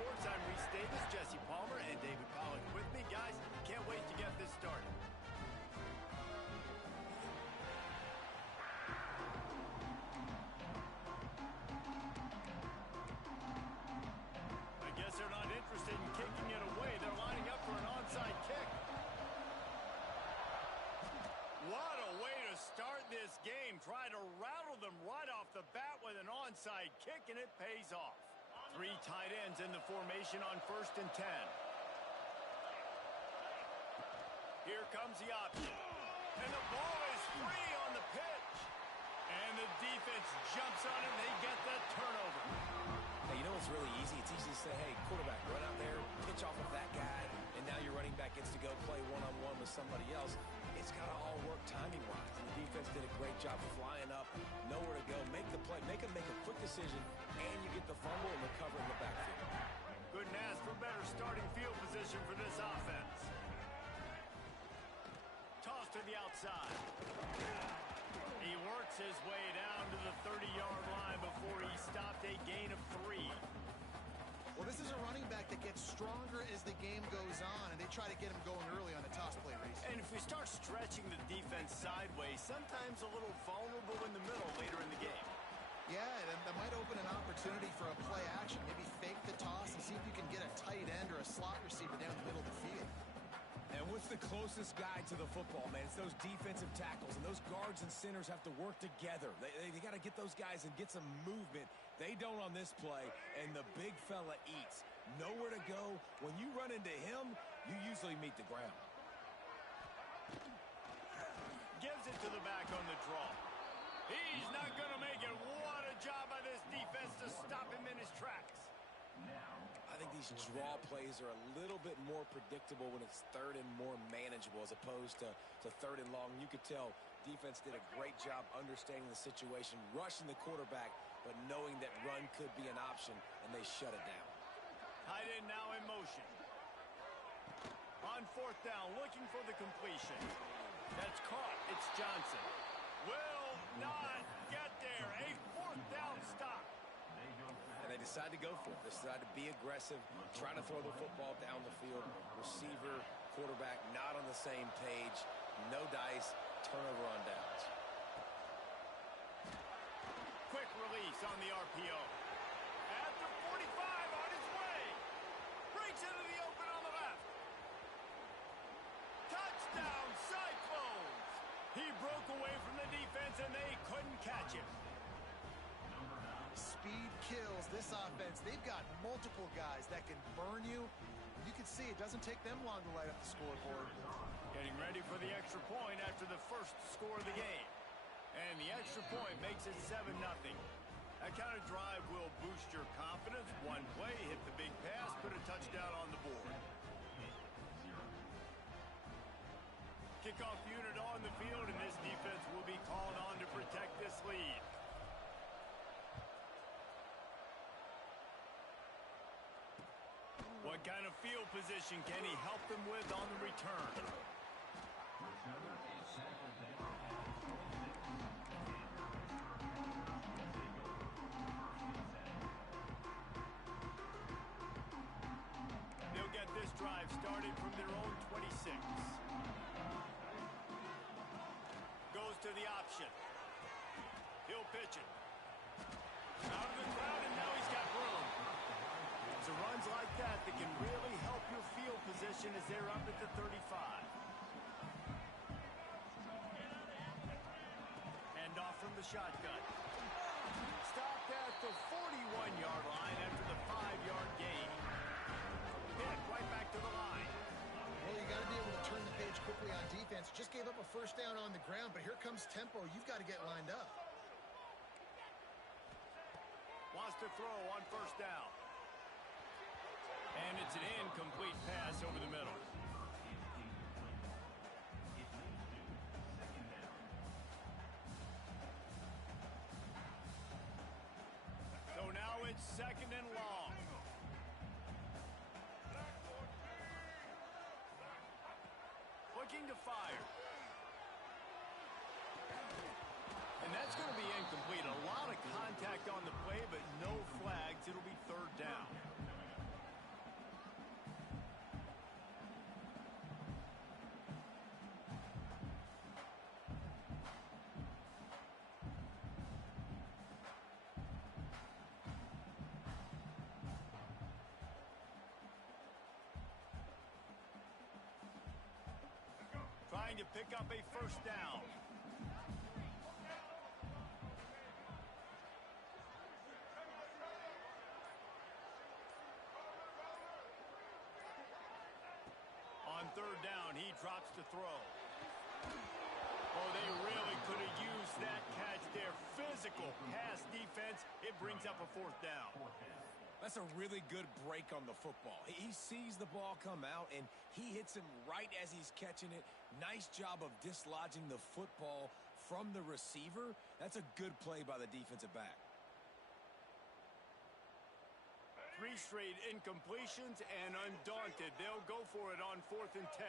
Sports. I'm Reese Davis, Jesse Palmer, and David Pollack with me. Guys, can't wait to get this started. I guess they're not interested in kicking it away. They're lining up for an onside kick. What a way to start this game. Try to rattle them right off the bat with an onside kick, and it pays off. 3 tight ends in the formation on 1st and 10. Here comes the option. And the ball is free on the pitch. And the defense jumps on it, and they get the turnover. Hey, you know what's really easy? It's easy to say, hey, quarterback, run out there, pitch off of that guy, and now your running back gets to go play one-on-one with somebody else. It's got to all work timing-wise. And the defense did a great job flying up, nowhere to go, make the play, make a quick decision, and you get the fumble and recover in the backfield. Couldn't ask for better starting field position for this offense. Toss to the outside. He works his way down to the 30-yard line before he stopped, a gain of 3. Well, this is a running back that gets stronger as the game goes on, and they try to get him going early on the toss play, Reese. And if we start stretching the defense sideways, sometimes a little vulnerable in the middle later in the game. Yeah, that might open an opportunity for a play action. Maybe fake the toss and see if you can get a tight end or a slot receiver down the middle of the field. And what's the closest guy to the football, man? It's those defensive tackles, and those guards and centers have to work together. They got to get those guys and get some movement. They don't on this play, and the big fella eats. Nowhere to go. When you run into him, you usually meet the ground. Gives it to the back on the draw. He's not going to make it. What a job by this defense to stop him in his tracks. I think these draw plays are a little bit more predictable when it's 3rd and more manageable as opposed to 3rd and long. You could tell defense did a great job understanding the situation, rushing the quarterback, but knowing that run could be an option, and they shut it down. Tight end now in motion. On 4th down, looking for the completion. That's caught. It's Johnson. Will not get there. A 4th down stop. And they decide to go for it. They decide to be aggressive, try to throw the football down the field. Receiver, quarterback, not on the same page. No dice. Turnover on downs. Quick release on the RPO. At the 45 on his way. Breaks into the open on the left. Touchdown, Cyclones. He broke away from the defense, and they couldn't catch him. Speed kills this offense. They've got multiple guys that can burn you. You can see it doesn't take them long to light up the scoreboard. Getting ready for the extra point after the first score of the game. And the extra point makes it 7-0. That kind of drive will boost your confidence. One play, hit the big pass, put a touchdown on the board. Kickoff unit on the field, and this defense will be called on to protect this lead. What kind of field position can he help them with on the return? They'll get this drive started from their own 26. Goes to the option. He'll pitch it. Out of the crowd, and now he's got room. So runs like that can really help your field position as they're up at the 35. Hand off from the shotgun. Stopped at the 41-yard line after the 5-yard gain. Hit right back to the line. Well, you got to be able to turn the page quickly on defense. Just gave up a 1st down on the ground, but here comes tempo. You've got to get lined up. Wants to throw on 1st down. And it's an incomplete pass over the middle. So now it's 2nd and long. Looking to fire. And that's going to be incomplete. A lot of contact on the play, but no flags. It'll be 3rd down. pick up a first down. On third down, he drops to throw. Oh, they really could have used that catch there. Physical pass defense. It brings up a fourth down. That's a really good break on the football. He sees the ball come out, and he hits him right as he's catching it. Nice job of dislodging the football from the receiver. That's a good play by the defensive back. 3 straight incompletions, and undaunted, they'll go for it on 4th and 10.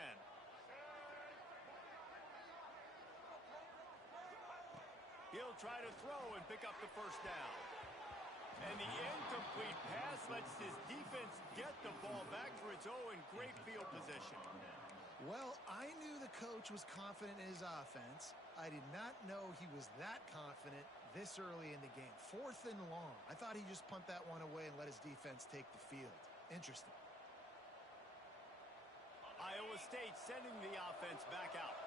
He'll try to throw and pick up the first down. And the incomplete pass lets his defense get the ball back for its own great field position. Well, I knew the coach was confident in his offense. I did not know he was that confident this early in the game. 4th and long. I thought he'd just punt that one away and let his defense take the field. Interesting. Iowa State sending the offense back out.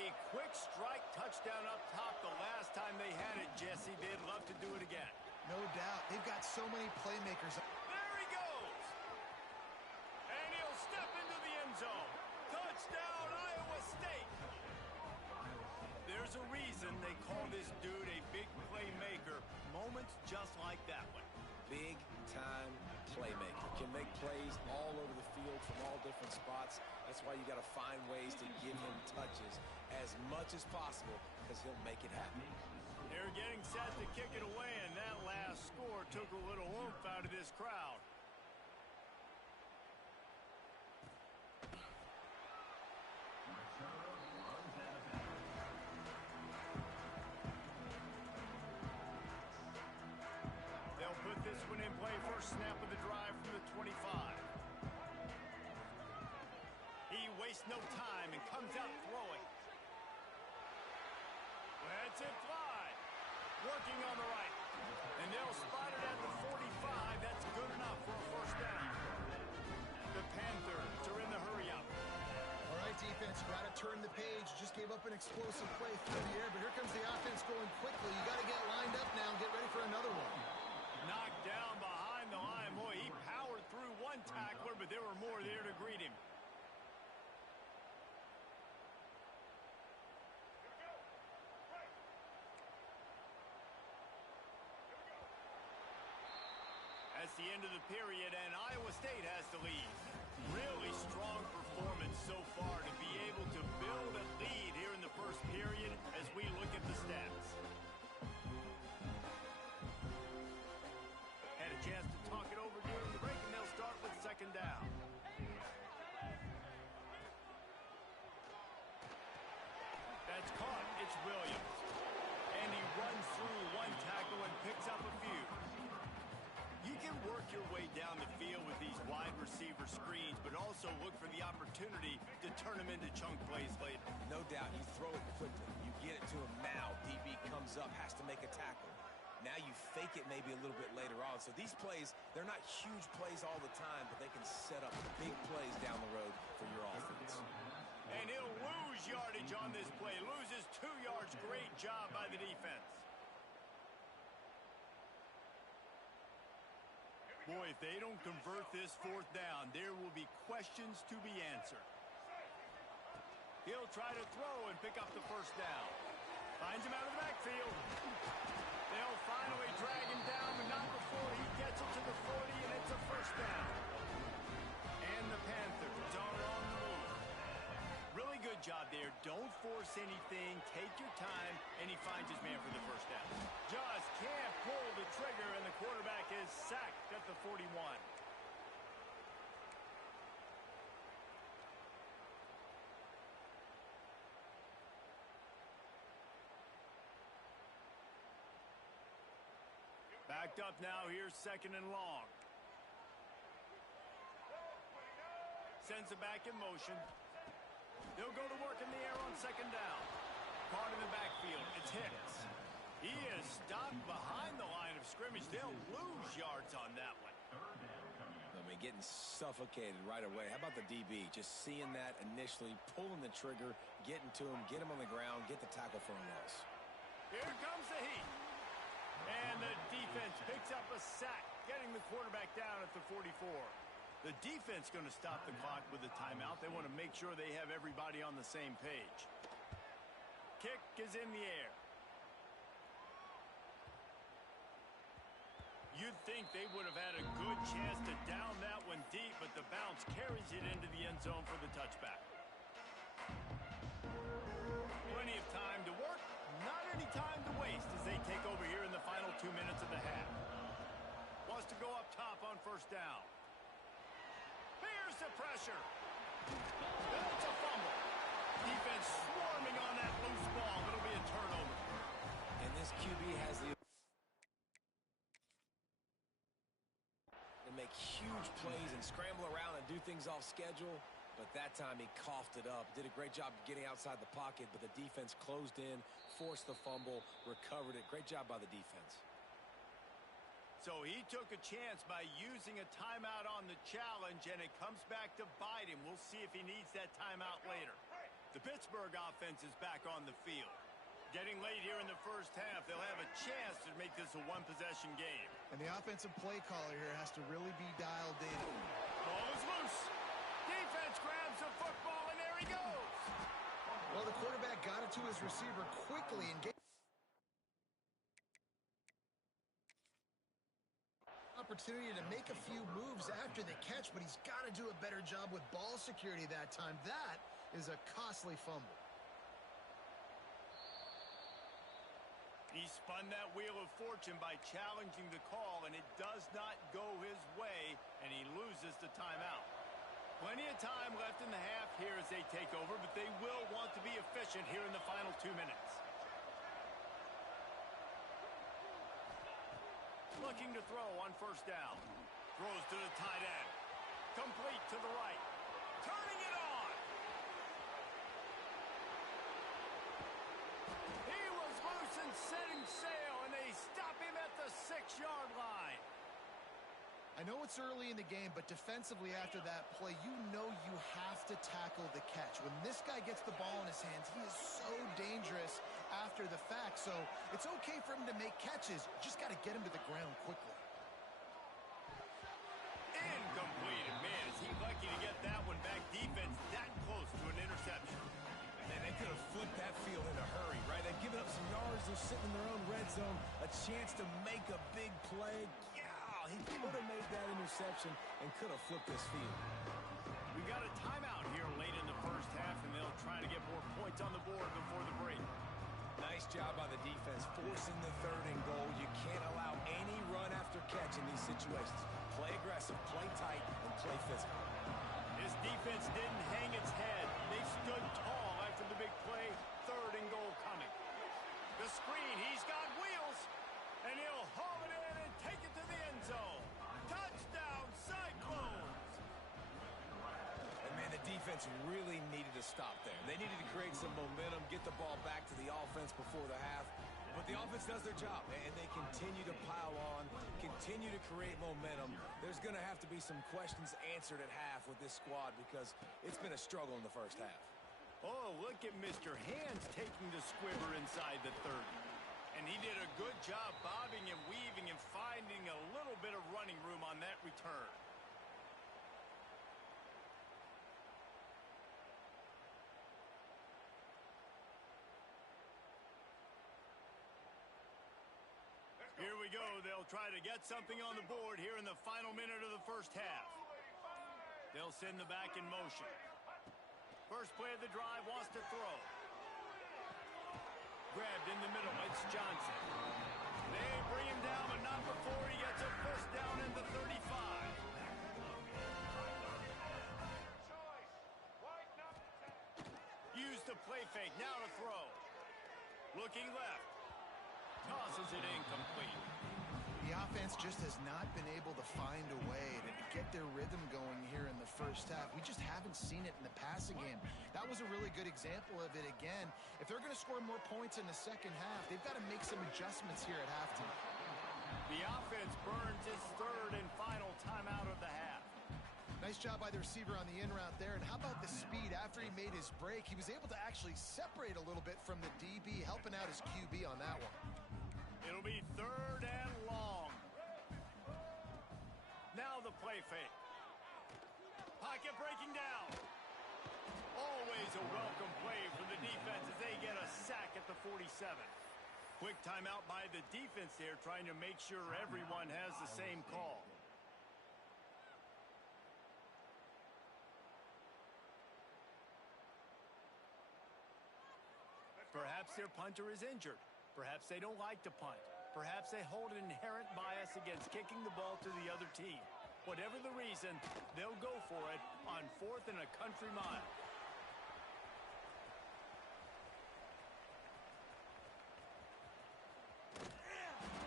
A quick strike touchdown up top the last time they had it, Jesse. They'd love to do it again. No doubt. They've got so many playmakers. There he goes. And he'll step into the end zone. Touchdown, Iowa State. There's a reason they call this dude a big playmaker. Moments just like that one. Big-time playmaker. Can make plays all over the field from all different spots. That's why you got to find ways to give him touches as much as possible because he'll make it happen. They're getting set to kick it away, and that last score took a little oomph out of this crowd. They'll put this one in play. First snap of the drive from the 25. He wastes no time and comes out throwing. Lets it fly. Working on the right. And they'll spot it at the 45. That's good enough for a first down. The Panthers are in the hurry-up. All right, defense, you got to turn the page. Just gave up an explosive play through the air, but here comes the offense going quickly. You got to get lined up now and get ready for another one. Knocked down behind the line. Boy, he powered through one tackler, but there were more there to greet him. That's the end of the period, and Iowa State has the lead. Really strong performance so far to be able to build a lead here in the first period as we look at the stats. Had a chance to talk it over during the break, and they'll start with second down. That's caught. It's Williams. And he runs through one tackle and picks up a few. You can work your way down the field with these wide receiver screens, but also look for the opportunity to turn them into chunk plays later. No doubt, you throw it quickly. You get it to him now. DB comes up, has to make a tackle. Now you fake it maybe a little bit later on. So these plays, they're not huge plays all the time, but they can set up big plays down the road for your offense. And he'll lose yardage on this play. Loses 2 yards. Great job by the defense. Boy, if they don't convert this fourth down, there will be questions to be answered. He'll try to throw and pick up the first down. Finds him out of the backfield. They'll finally drag him down, but not before he gets it to the 40, and it's a first down. And the Panthers are on the move. Really good job there. Don't force anything. Take your time, and he finds his man for the first down. Just can't pull the trigger, and the quarterback is sacked at the 41. Backed up now. Here's second and long. Sends it back in motion. They'll go to work in the air on second down. Caught in the backfield. It's Hicks. He is stopped behind the line of scrimmage. They'll lose yards on that one. I mean, getting suffocated right away. How about the DB? Just seeing that initially, pulling the trigger, getting to him, get him on the ground, get the tackle for a loss. Here comes the heat. And the defense picks up a sack, getting the quarterback down at the 44. The defense going to stop the clock with a timeout. They want to make sure they have everybody on the same page. Kick is in the air. You'd think they would have had a good chance to down that one deep, but the bounce carries it into the end zone for the touchback. Plenty of time to work, not any time to waste as they take over here in the final 2 minutes of the half. Wants to go up top on first down. Here's the pressure. It's a fumble. Defense swarming on that loose ball. It'll be a turnover. And this QB has the make huge plays and scramble around and do things off schedule, but that time he coughed it up. Did a great job getting outside the pocket, but the defense closed in, forced the fumble, recovered it. Great job by the defense. So he took a chance by using a timeout on the challenge, and it comes back to bite him. We'll see if he needs that timeout later. The Pittsburgh offense is back on the field. Getting late here in the first half, they'll have a chance to make this a one-possession game. And the offensive play caller here has to really be dialed in. Ball is loose. Defense grabs the football, and there he goes. Well, the quarterback got it to his receiver quickly and gave opportunity to make a few moves after the catch, but he's got to do a better job with ball security that time. That is a costly fumble. He spun that wheel of fortune by challenging the call, and it does not go his way, and he loses the timeout. Plenty of time left in the half here as they take over, but they will want to be efficient here in the final 2 minutes. Looking to throw on first down. Throws to the tight end. Complete to the right. Turning it on. He was loose and setting sail, and they stop him at the 6-yard line. I know it's early in the game, but defensively after that play, you know you have to tackle the catch. When this guy gets the ball in his hands, he is so dangerous after the fact. So it's okay for him to make catches. You just got to get him to the ground quickly. Incomplete. And man, is he lucky to get that one back. Defense that close to an interception. Man, they could have flipped that field in a hurry, right? They've given up some yards. They're sitting in their own red zone. A chance to make a big play. He could have made that interception and could have flipped this field. We got a timeout here late in the first half, and they'll try to get more points on the board before the break. Nice job by the defense forcing the 3rd and goal. You can't allow any run after catch in these situations. Play aggressive, play tight, and play physical. His defense didn't hang its head. They stood tall after the big play. 3rd and goal coming. The screen, he's got wheels, and he'll haul it in and take it to the end zone. Touchdown, Cyclones! And man, the defense really needed to stop there. They needed to create some momentum, get the ball back to the offense before the half. But the offense does their job, and they continue to pile on, continue to create momentum. There's going to have to be some questions answered at half with this squad because it's been a struggle in the first half. Oh, look at Mr. Hands taking the squibber inside the 30. And he did a good job bobbing and weaving and finding a little bit of running room on that return. Here we go. They'll try to get something on the board here in the final minute of the first half. They'll send the back in motion. First play of the drive, wants to throw. Grabbed in the middle, it's Johnson. They bring him down, but not before he gets a first down in the 35. Use the play fake, now to throw. Looking left. Tosses it incomplete. The offense just has not been able to find a way to get their rhythm going here in the first half. We just haven't seen it in the passing game. That was a really good example of it again. If they're going to score more points in the second half, they've got to make some adjustments here at halftime. The offense burns its 3rd and final timeout of the half. Nice job by the receiver on the in route there. And how about the speed? After he made his break, he was able to actually separate a little bit from the DB, helping out his QB on that one. It'll be 3rd and long. Now the play fake. Pocket breaking down. Always a welcome play for the defense as they get a sack at the 47. Quick timeout by the defense there, trying to make sure everyone has the same call. Perhaps their punter is injured. Perhaps they don't like to punt. Perhaps they hold an inherent bias against kicking the ball to the other team. Whatever the reason, they'll go for it on 4th and a country mile.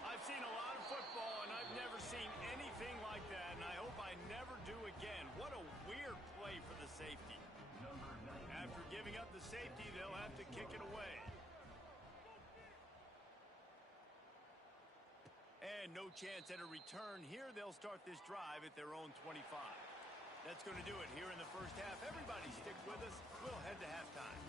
I've seen a lot of football, and I've never seen anything like that, and I hope I never do again. What a weird play for the safety. After giving up the safety, they'll have to kick it away. And no chance at a return here. They'll start this drive at their own 25. That's going to do it here in the first half. Everybody stick with us. We'll head to halftime.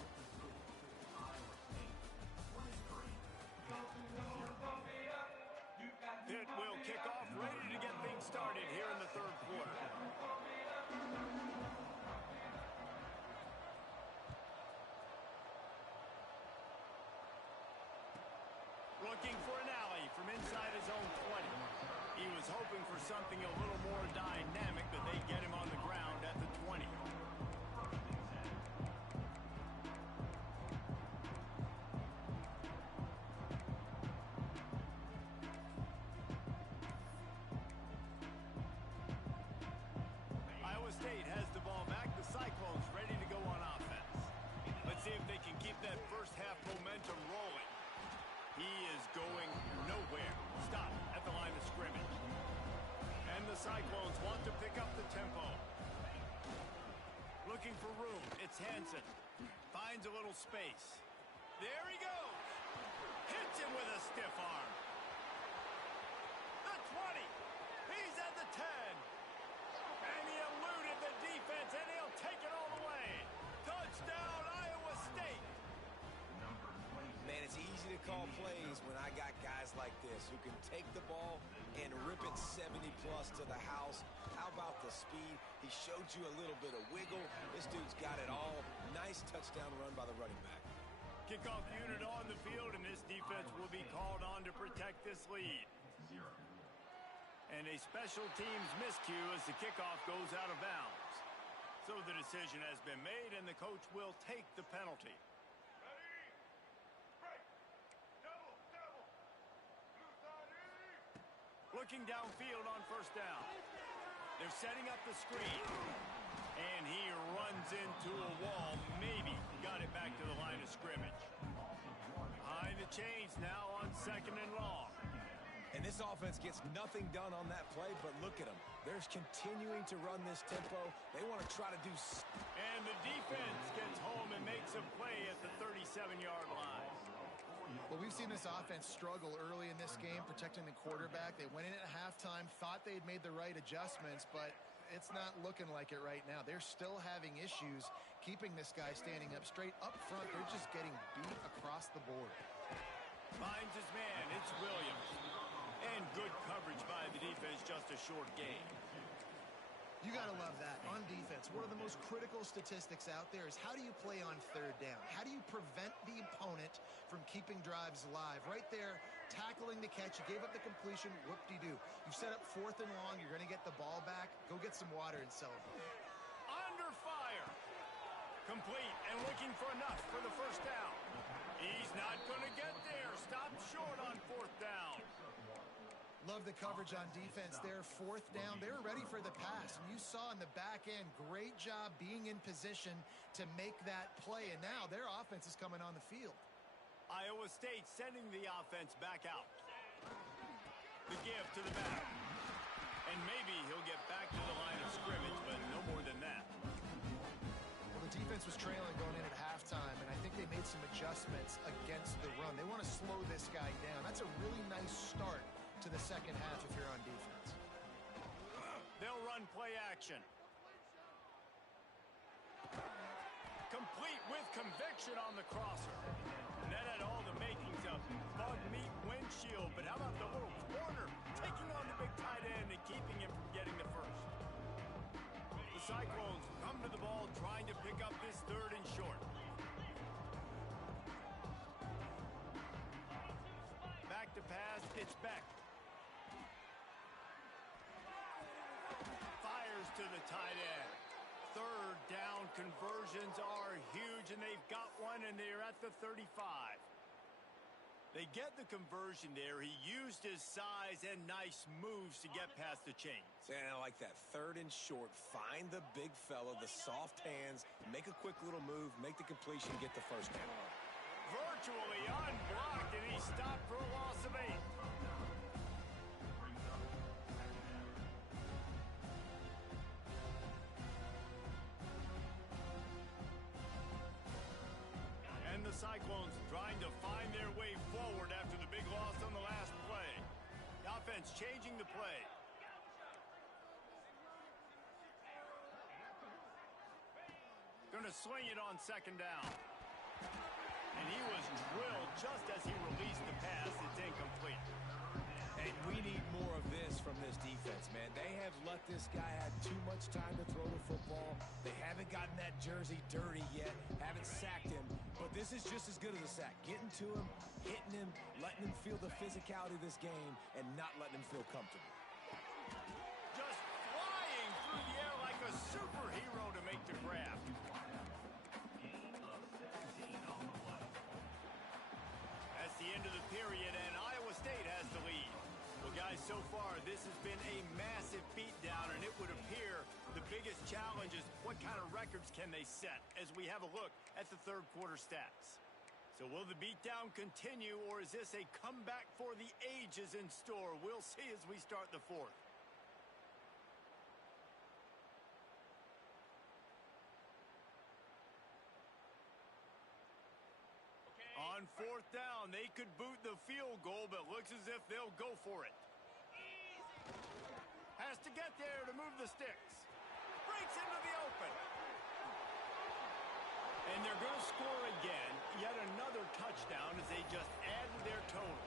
Pitt will kick off, ready to get things started here in the 3rd quarter. Looking for an alley from inside his own 20. He was hoping for something a little more dynamic, but they get him on the ground at the 20. Iowa State has the ball back. The Cyclones ready to go on offense. Let's see if they can keep that first half momentum rolling. He is going nowhere. Stop at the line of scrimmage. And the Cyclones want to pick up the tempo. Looking for room. It's Hansen. Finds a little space. There he goes. Hits him with a stiff arm. The 20. He's at the 10. And he eluded the defense, and he'll take it all the way. Touchdown, Iowa State. Man, it's easy to call plays when I got guys like this who can take the ball and rip it 70-plus to the house. How about the speed? He showed you a little bit of wiggle. This dude's got it all. Nice touchdown run by the running back. Kickoff unit on the field, and this defense will be called on to protect this lead. And a special teams miscue as the kickoff goes out of bounds. So the decision has been made, and the coach will take the penalty. Looking downfield on 1st down. They're setting up the screen. And he runs into a wall. Maybe got it back to the line of scrimmage. Behind the chains now on 2nd and long. And this offense gets nothing done on that play, but look at them. They're continuing to run this tempo. They want to try to do... And the defense gets home and makes a play at the 37-yard line. Well, we've seen this offense struggle early in this game, protecting the quarterback. They went in at halftime, thought they'd made the right adjustments, but it's not looking like it right now. They're still having issues keeping this guy standing up straight up front. They're just getting beat across the board. Finds his man. It's Williams. And good coverage by the defense, just a short gain. You got to love that. On defense, one of the most critical statistics out there is how do you play on 3rd down? How do you prevent the opponent from keeping drives alive? Right there, tackling the catch. You gave up the completion. Whoop-de-doo. You've set up 4th and long. You're going to get the ball back. Go get some water and celebrate. Under fire. Complete and looking for enough for the 1st down. He's not going to get there. Stop short on 4th down. Love the coverage on defense there. 4th down. They were ready for the pass. And you saw in the back end, great job being in position to make that play. And now their offense is coming on the field. Iowa State sending the offense back out. The give to the back. And maybe he'll get back to the line of scrimmage, but no more than that. Well, the defense was trailing going in at halftime, and I think they made some adjustments against the run. They want to slow this guy down. That's a really nice start to the second half if you're on defense. They'll run play action. complete with conviction on the crosser. And that had all the makings of bug meat windshield. But how about the little corner taking on the big tight end and keeping him from getting the first? The Cyclones come to the ball trying to pick up this 3rd and short. Back to pass, it's Beck. Fires to the tight end. 3rd down conversions are huge, and they've got one, and they're at the 35. They get the conversion there. He used his size and nice moves to get past the chains. And I like that 3rd and short. Find the big fella, the soft hands, make a quick little move, make the completion, get the first down. Virtually unblocked, and he stopped for a loss of 8. And the Cyclones trying to find their way forward after the big loss on the last play. The offense changing the play. Going to swing it on 2nd down. And he was drilled just as he released the pass. It's incomplete. And we need more of this from this defense, man. They have let this guy have too much time to throw the football. They haven't gotten that jersey dirty yet, haven't sacked him. But this is just as good as a sack. Getting to him, hitting him, letting him feel the physicality of this game, and not letting him feel comfortable. Just flying through the air like a superhero to make the grab. That's the end of the period, and Iowa State has the lead. Well, guys, so far, this has been a massive beatdown, and it would appear the biggest challenge is what kind of records can they set as we have a look at the 3rd quarter stats. So will the beatdown continue, or is this a comeback for the ages in store? We'll see as we start the 4th. On 4th down, they could boot the field goal, but looks as if they'll go for it. Has to get there to move the sticks. Breaks into the open. And they're going to score again. Yet another touchdown as they just add to their total.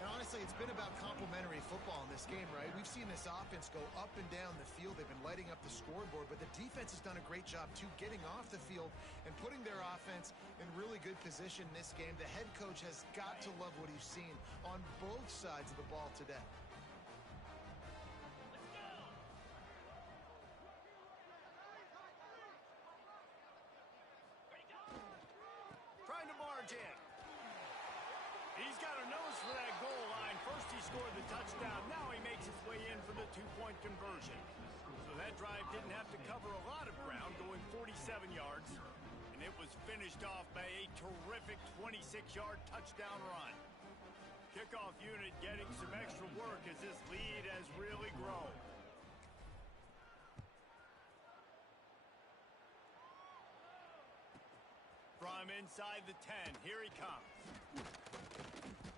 And honestly, it's been about complementary football in this game, right? We've seen this offense go up and down the field. They've been lighting up the scoreboard, but the defense has done a great job, too, getting off the field and putting their offense in really good position in this game. The head coach has got to love what he's seen on both sides of the ball today. Trying to barge in. He's got a nose for that goal line. First he scored the touchdown. Now he makes his way in for the 2-point conversion. So that drive didn't have to cover a lot of ground, going 47 yards. And it was finished off by a terrific 26-yard touchdown run. Kickoff unit getting some extra work as this lead has really grown. From inside the 10, here he comes.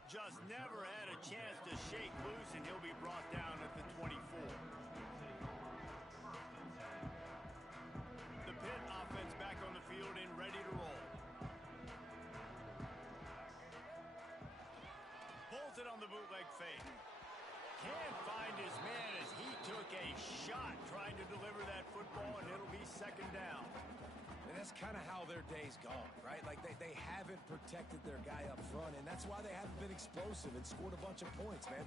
Just never had a chance to shake loose, and he'll be brought down at the 24. The Pitt offense back on the field and ready to roll. Pulls it on the bootleg fake. Can't find his man as he took a shot trying to deliver that football, and it'll be 2nd down. And that's kind of how their day's gone, right? Like they haven't protected their guy up front, and that's why they haven't been explosive and scored a bunch of points, man.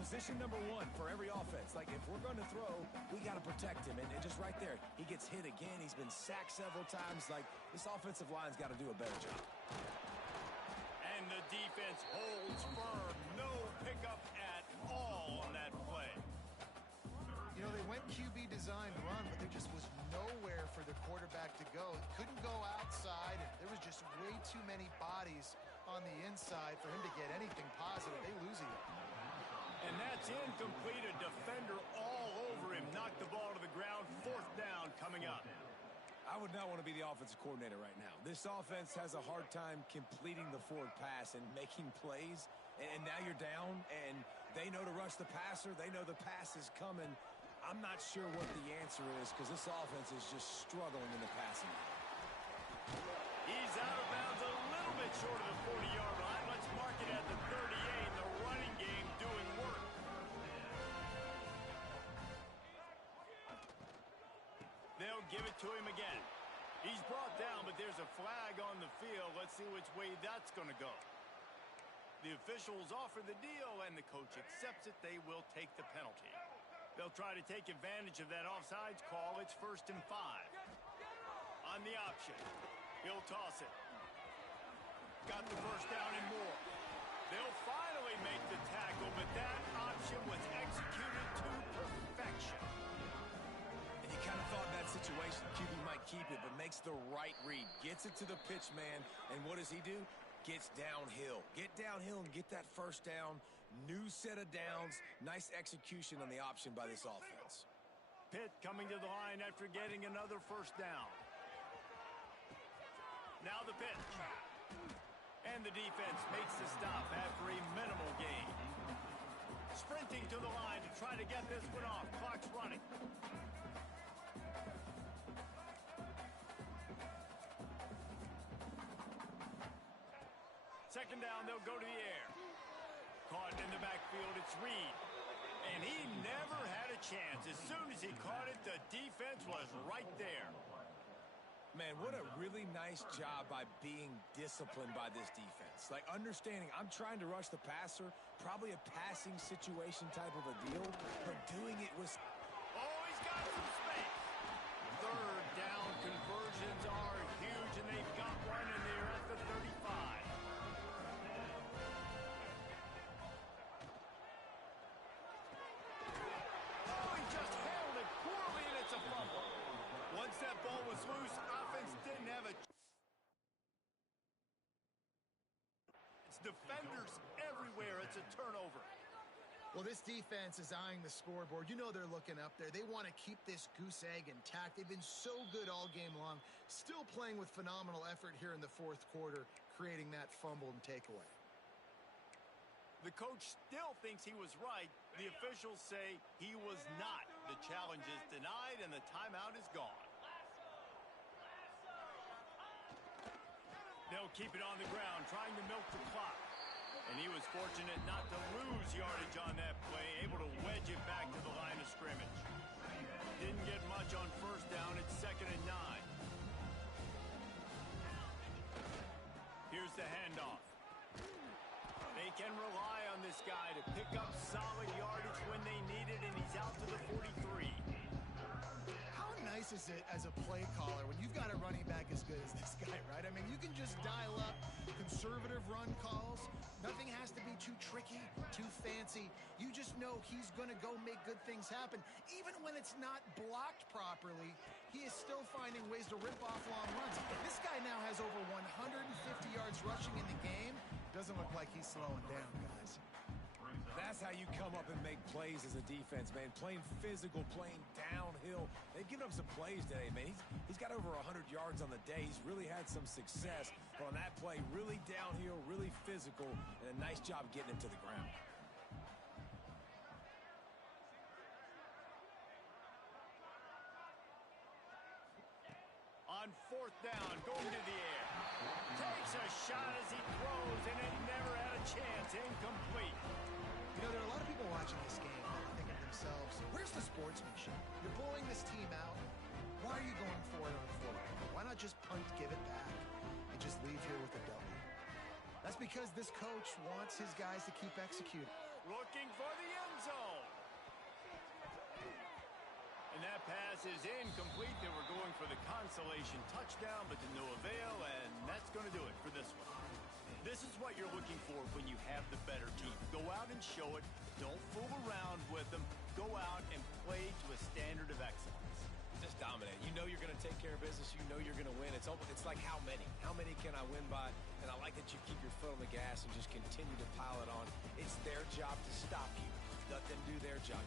Position number 1 for every offense. Like, if we're going to throw, we got to protect him. And just right there, he gets hit again. He's been sacked several times. Like, this offensive line's got to do a better job. And the defense holds firm. No pickup at all on that play. You know, they went QB designed run, but there just was nowhere for the quarterback to go. He couldn't go outside, and there was just way too many bodies on the inside for him to get anything positive. They lose it. And that's incomplete. A defender all over him. Knocked the ball to the ground. 4th down coming up. I would not want to be the offensive coordinator right now. This offense has a hard time completing the forward pass and making plays. And now you're down, and they know to rush the passer. They know the pass is coming. I'm not sure what the answer is because this offense is just struggling in the passing game. give it to him again. He's brought down, but there's a flag on the field. Let's see which way that's going to go. The officials offer the deal, and the coach accepts it. They will take the penalty. They'll try to take advantage of that offsides call. It's 1st and 5. On the option, he'll toss it. Got the first down and more. They'll finally make the tackle, but that option was executed to perfection. And you kind of thought in that situation QB might keep it, but makes the right read. Gets it to the pitch man, and what does he do? Gets downhill. Get downhill and get that first down. New set of downs. Nice execution on the option by this offense. Pitt coming to the line after getting another first down. Now the pitch. And the defense makes the stop after a minimal gain. Sprinting to the line to try to get this one off. Clock's running. Second down, they'll go to the air. Caught in the backfield, it's Reed. And he never had a chance. As soon as he caught it, the defense was right there. Man, what a really nice job by being disciplined by this defense. Like, understanding I'm trying to rush the passer, probably a passing situation type of a deal, but doing it was... Oh, he's got some space. Third down conversions are huge, and they've got one, and they're at the 35. Oh, he just handled it poorly, and it's a fumble. Once that ball was loose, offense didn't have a... It's defenders everywhere. It's a turnover. Well, this defense is eyeing the scoreboard. You know they're looking up there. They want to keep this goose egg intact. They've been so good all game long. Still playing with phenomenal effort here in the fourth quarter, creating that fumble and takeaway. The coach still thinks he was right. The officials say he was not. The challenge is denied, and the timeout is gone. They'll keep it on the ground, trying to milk the clock. And he was fortunate not to lose yardage on that play, able to wedge it back to the line of scrimmage. Didn't get much on first down. It's 2nd and 9. Here's the handoff. They can rely on this guy to pick up solid yardage when they need it, and he's out to the 43. How nice is it as a play caller when you've got a running back as good as this guy, right? I mean, you can just dial up conservative run calls. Nothing has to be too tricky, too fancy. You just know he's going to go make good things happen. Even when it's not blocked properly, he is still finding ways to rip off long runs. This guy now has over 150 yards rushing in the game. Doesn't look like he's slowing down, guys. That's how you come up and make plays as a defense, man. Playing physical, playing downhill. They've given up some plays today, man. He's got over 100 yards on the day. He's really had some success. But on that play, really downhill, really physical, and a nice job getting him to the ground. On 4th down, going to the air. Takes a shot as he throws, and it never had a chance. Incomplete. You know, there are a lot of people watching this game that are thinking to themselves, where's the sportsmanship? You're blowing this team out. Why are you going for it on 4th down? Why not just punt, give it back, and just leave here with a W? That's because this coach wants his guys to keep executing. Looking for the end zone. And that pass is incomplete. They were going for the consolation touchdown, but to no avail, and that's going to do it for this one. This is what you're looking for when you have the better team. Go out and show it. Don't fool around with them. Go out and play to a standard of excellence. Just dominate. You know you're going to take care of business. You know you're going to win. It's like how many? How many can I win by? And I like that you keep your foot on the gas and just continue to pile it on. It's their job to stop you. Let them do their job.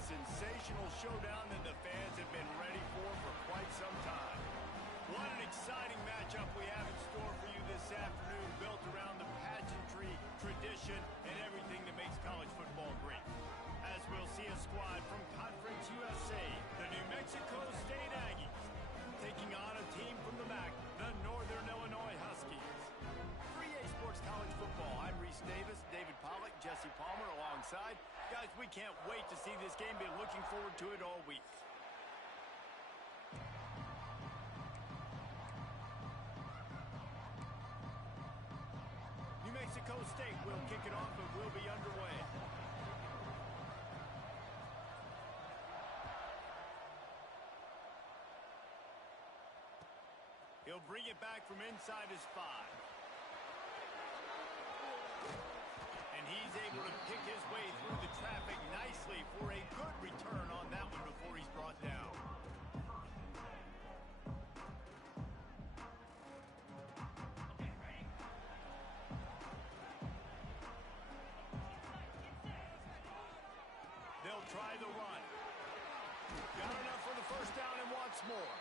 sensational showdown that the fans have been ready for quite some time. What an exciting matchup we have in store for you this afternoon, built around the pageantry, tradition, and everything that makes college football great. As we'll see a squad from Conference USA, the New Mexico State Aggies, taking on a team from the MAC, the Northern Illinois Huskies. 3A Sports College Football, I'm Reese Davis, David Pollack, Jesse Palmer alongside. Guys, we can't wait to see this game. Been looking forward to it all week. New Mexico State will kick it off, but we'll be underway. He'll bring it back from inside his 5. And he's able to pick his way through the traffic nicely for a good return on that one before he's brought down. They'll try the run. Got enough for the first down and wants more.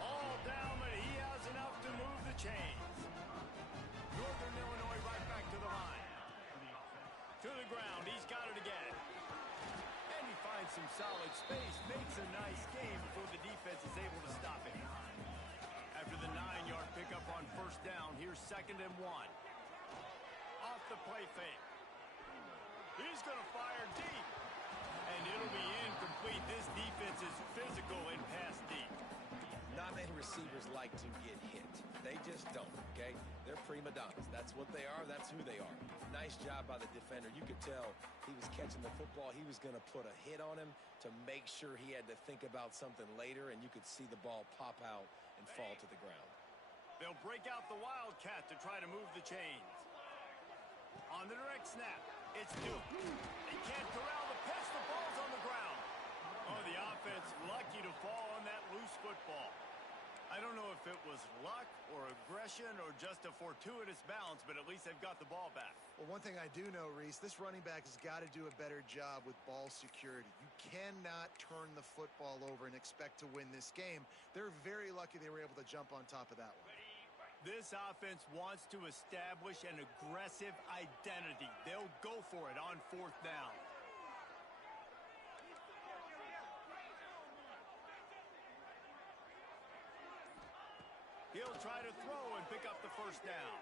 All down, but he has enough to move the chains. Northern Illinois right back to the line. To the ground, he's got it again. And he finds some solid space, makes a nice game before the defense is able to stop him. After the 9-yard pickup on first down, here's 2nd and 1. Off the play fake. He's going to fire deep. And it'll be incomplete. This defense is physical and pass deep. Not many receivers like to get hit. They just don't, okay? They're prima donnas. That's what they are. That's who they are. Nice job by the defender. You could tell he was catching the football. He was going to put a hit on him to make sure he had to think about something later, and you could see the ball pop out and fall to the ground. They'll break out the Wildcat to try to move the chains. On the direct snap, it's Duke. They can't corral the pitch. The ball's on the ground. Oh, the offense lucky to fall on that loose football. I don't know if it was luck or aggression or just a fortuitous bounce, but at least they've got the ball back. Well, one thing I do know, Reese, this running back has got to do a better job with ball security. You cannot turn the football over and expect to win this game. They're very lucky they were able to jump on top of that one. This offense wants to establish an aggressive identity. They'll go for it on 4th down. He'll try to throw and pick up the first down.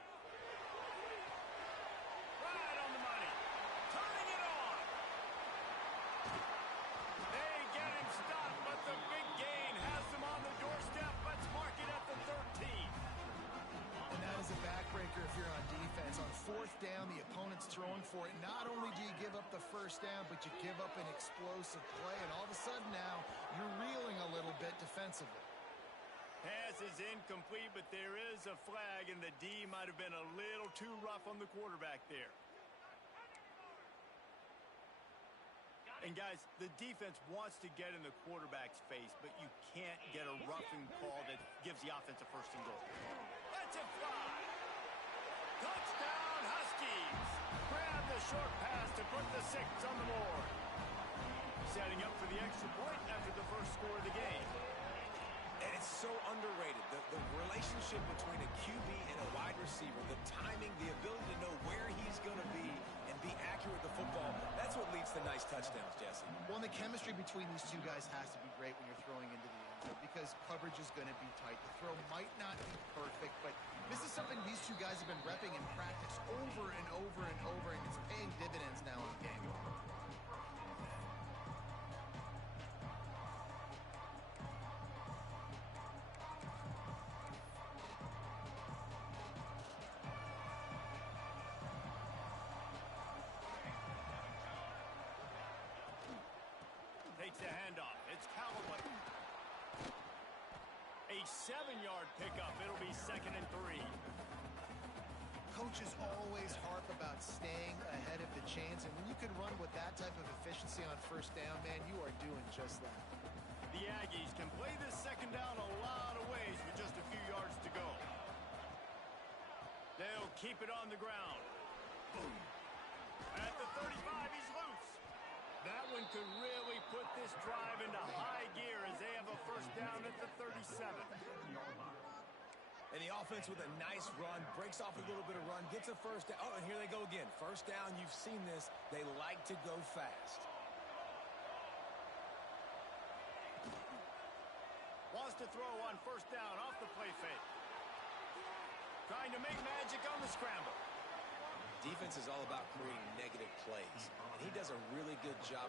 Right on the money. Turning it on. They get him stopped, but the big gain has them on the doorstep. Let's mark it at the 13. And that is a backbreaker if you're on defense. On 4th down, the opponent's throwing for it. Not only do you give up the first down, but you give up an explosive play. And all of a sudden now, you're reeling a little bit defensively. Pass is incomplete, but there is a flag, and the D might have been a little too rough on the quarterback there. And, guys, the defense wants to get in the quarterback's face, but you can't get a roughing call that gives the offense a 1st and goal. Let's it fly. Touchdown, Huskies. Grab the short pass to put the 6 on the board. Setting up for the extra point after the first score of the game. And it's so underrated. The relationship between a QB and a wide receiver, the timing, the ability to know where he's going to be and be accurate with the football, that's what leads to nice touchdowns, Jesse. Well, and the chemistry between these two guys has to be great when you're throwing into the end zone because coverage is going to be tight. The throw might not be perfect, but this is something these two guys have been repping in practice over and over and over, and it's paying dividends now in the game. Takes the handoff. It's Callaway. A 7-yard pickup. It'll be 2nd and 3. Coaches always harp about staying ahead of the chains, and when you can run with that type of efficiency on first down, man, you are doing just that. The Aggies can play this 2nd down a lot of ways with just a few yards to go. They'll keep it on the ground. Boom. At the 35, he's loose. That That one could really put this drive into high gear as they have a first down at the 37. And the offense with a nice run, breaks off a little bit of run, gets a first down. Oh, and here they go again. First down, you've seen this. They like to go fast. Wants to throw on first down off the play fake. Trying to make magic on the scramble. Defense is all about creating negative plays, and he does a really good job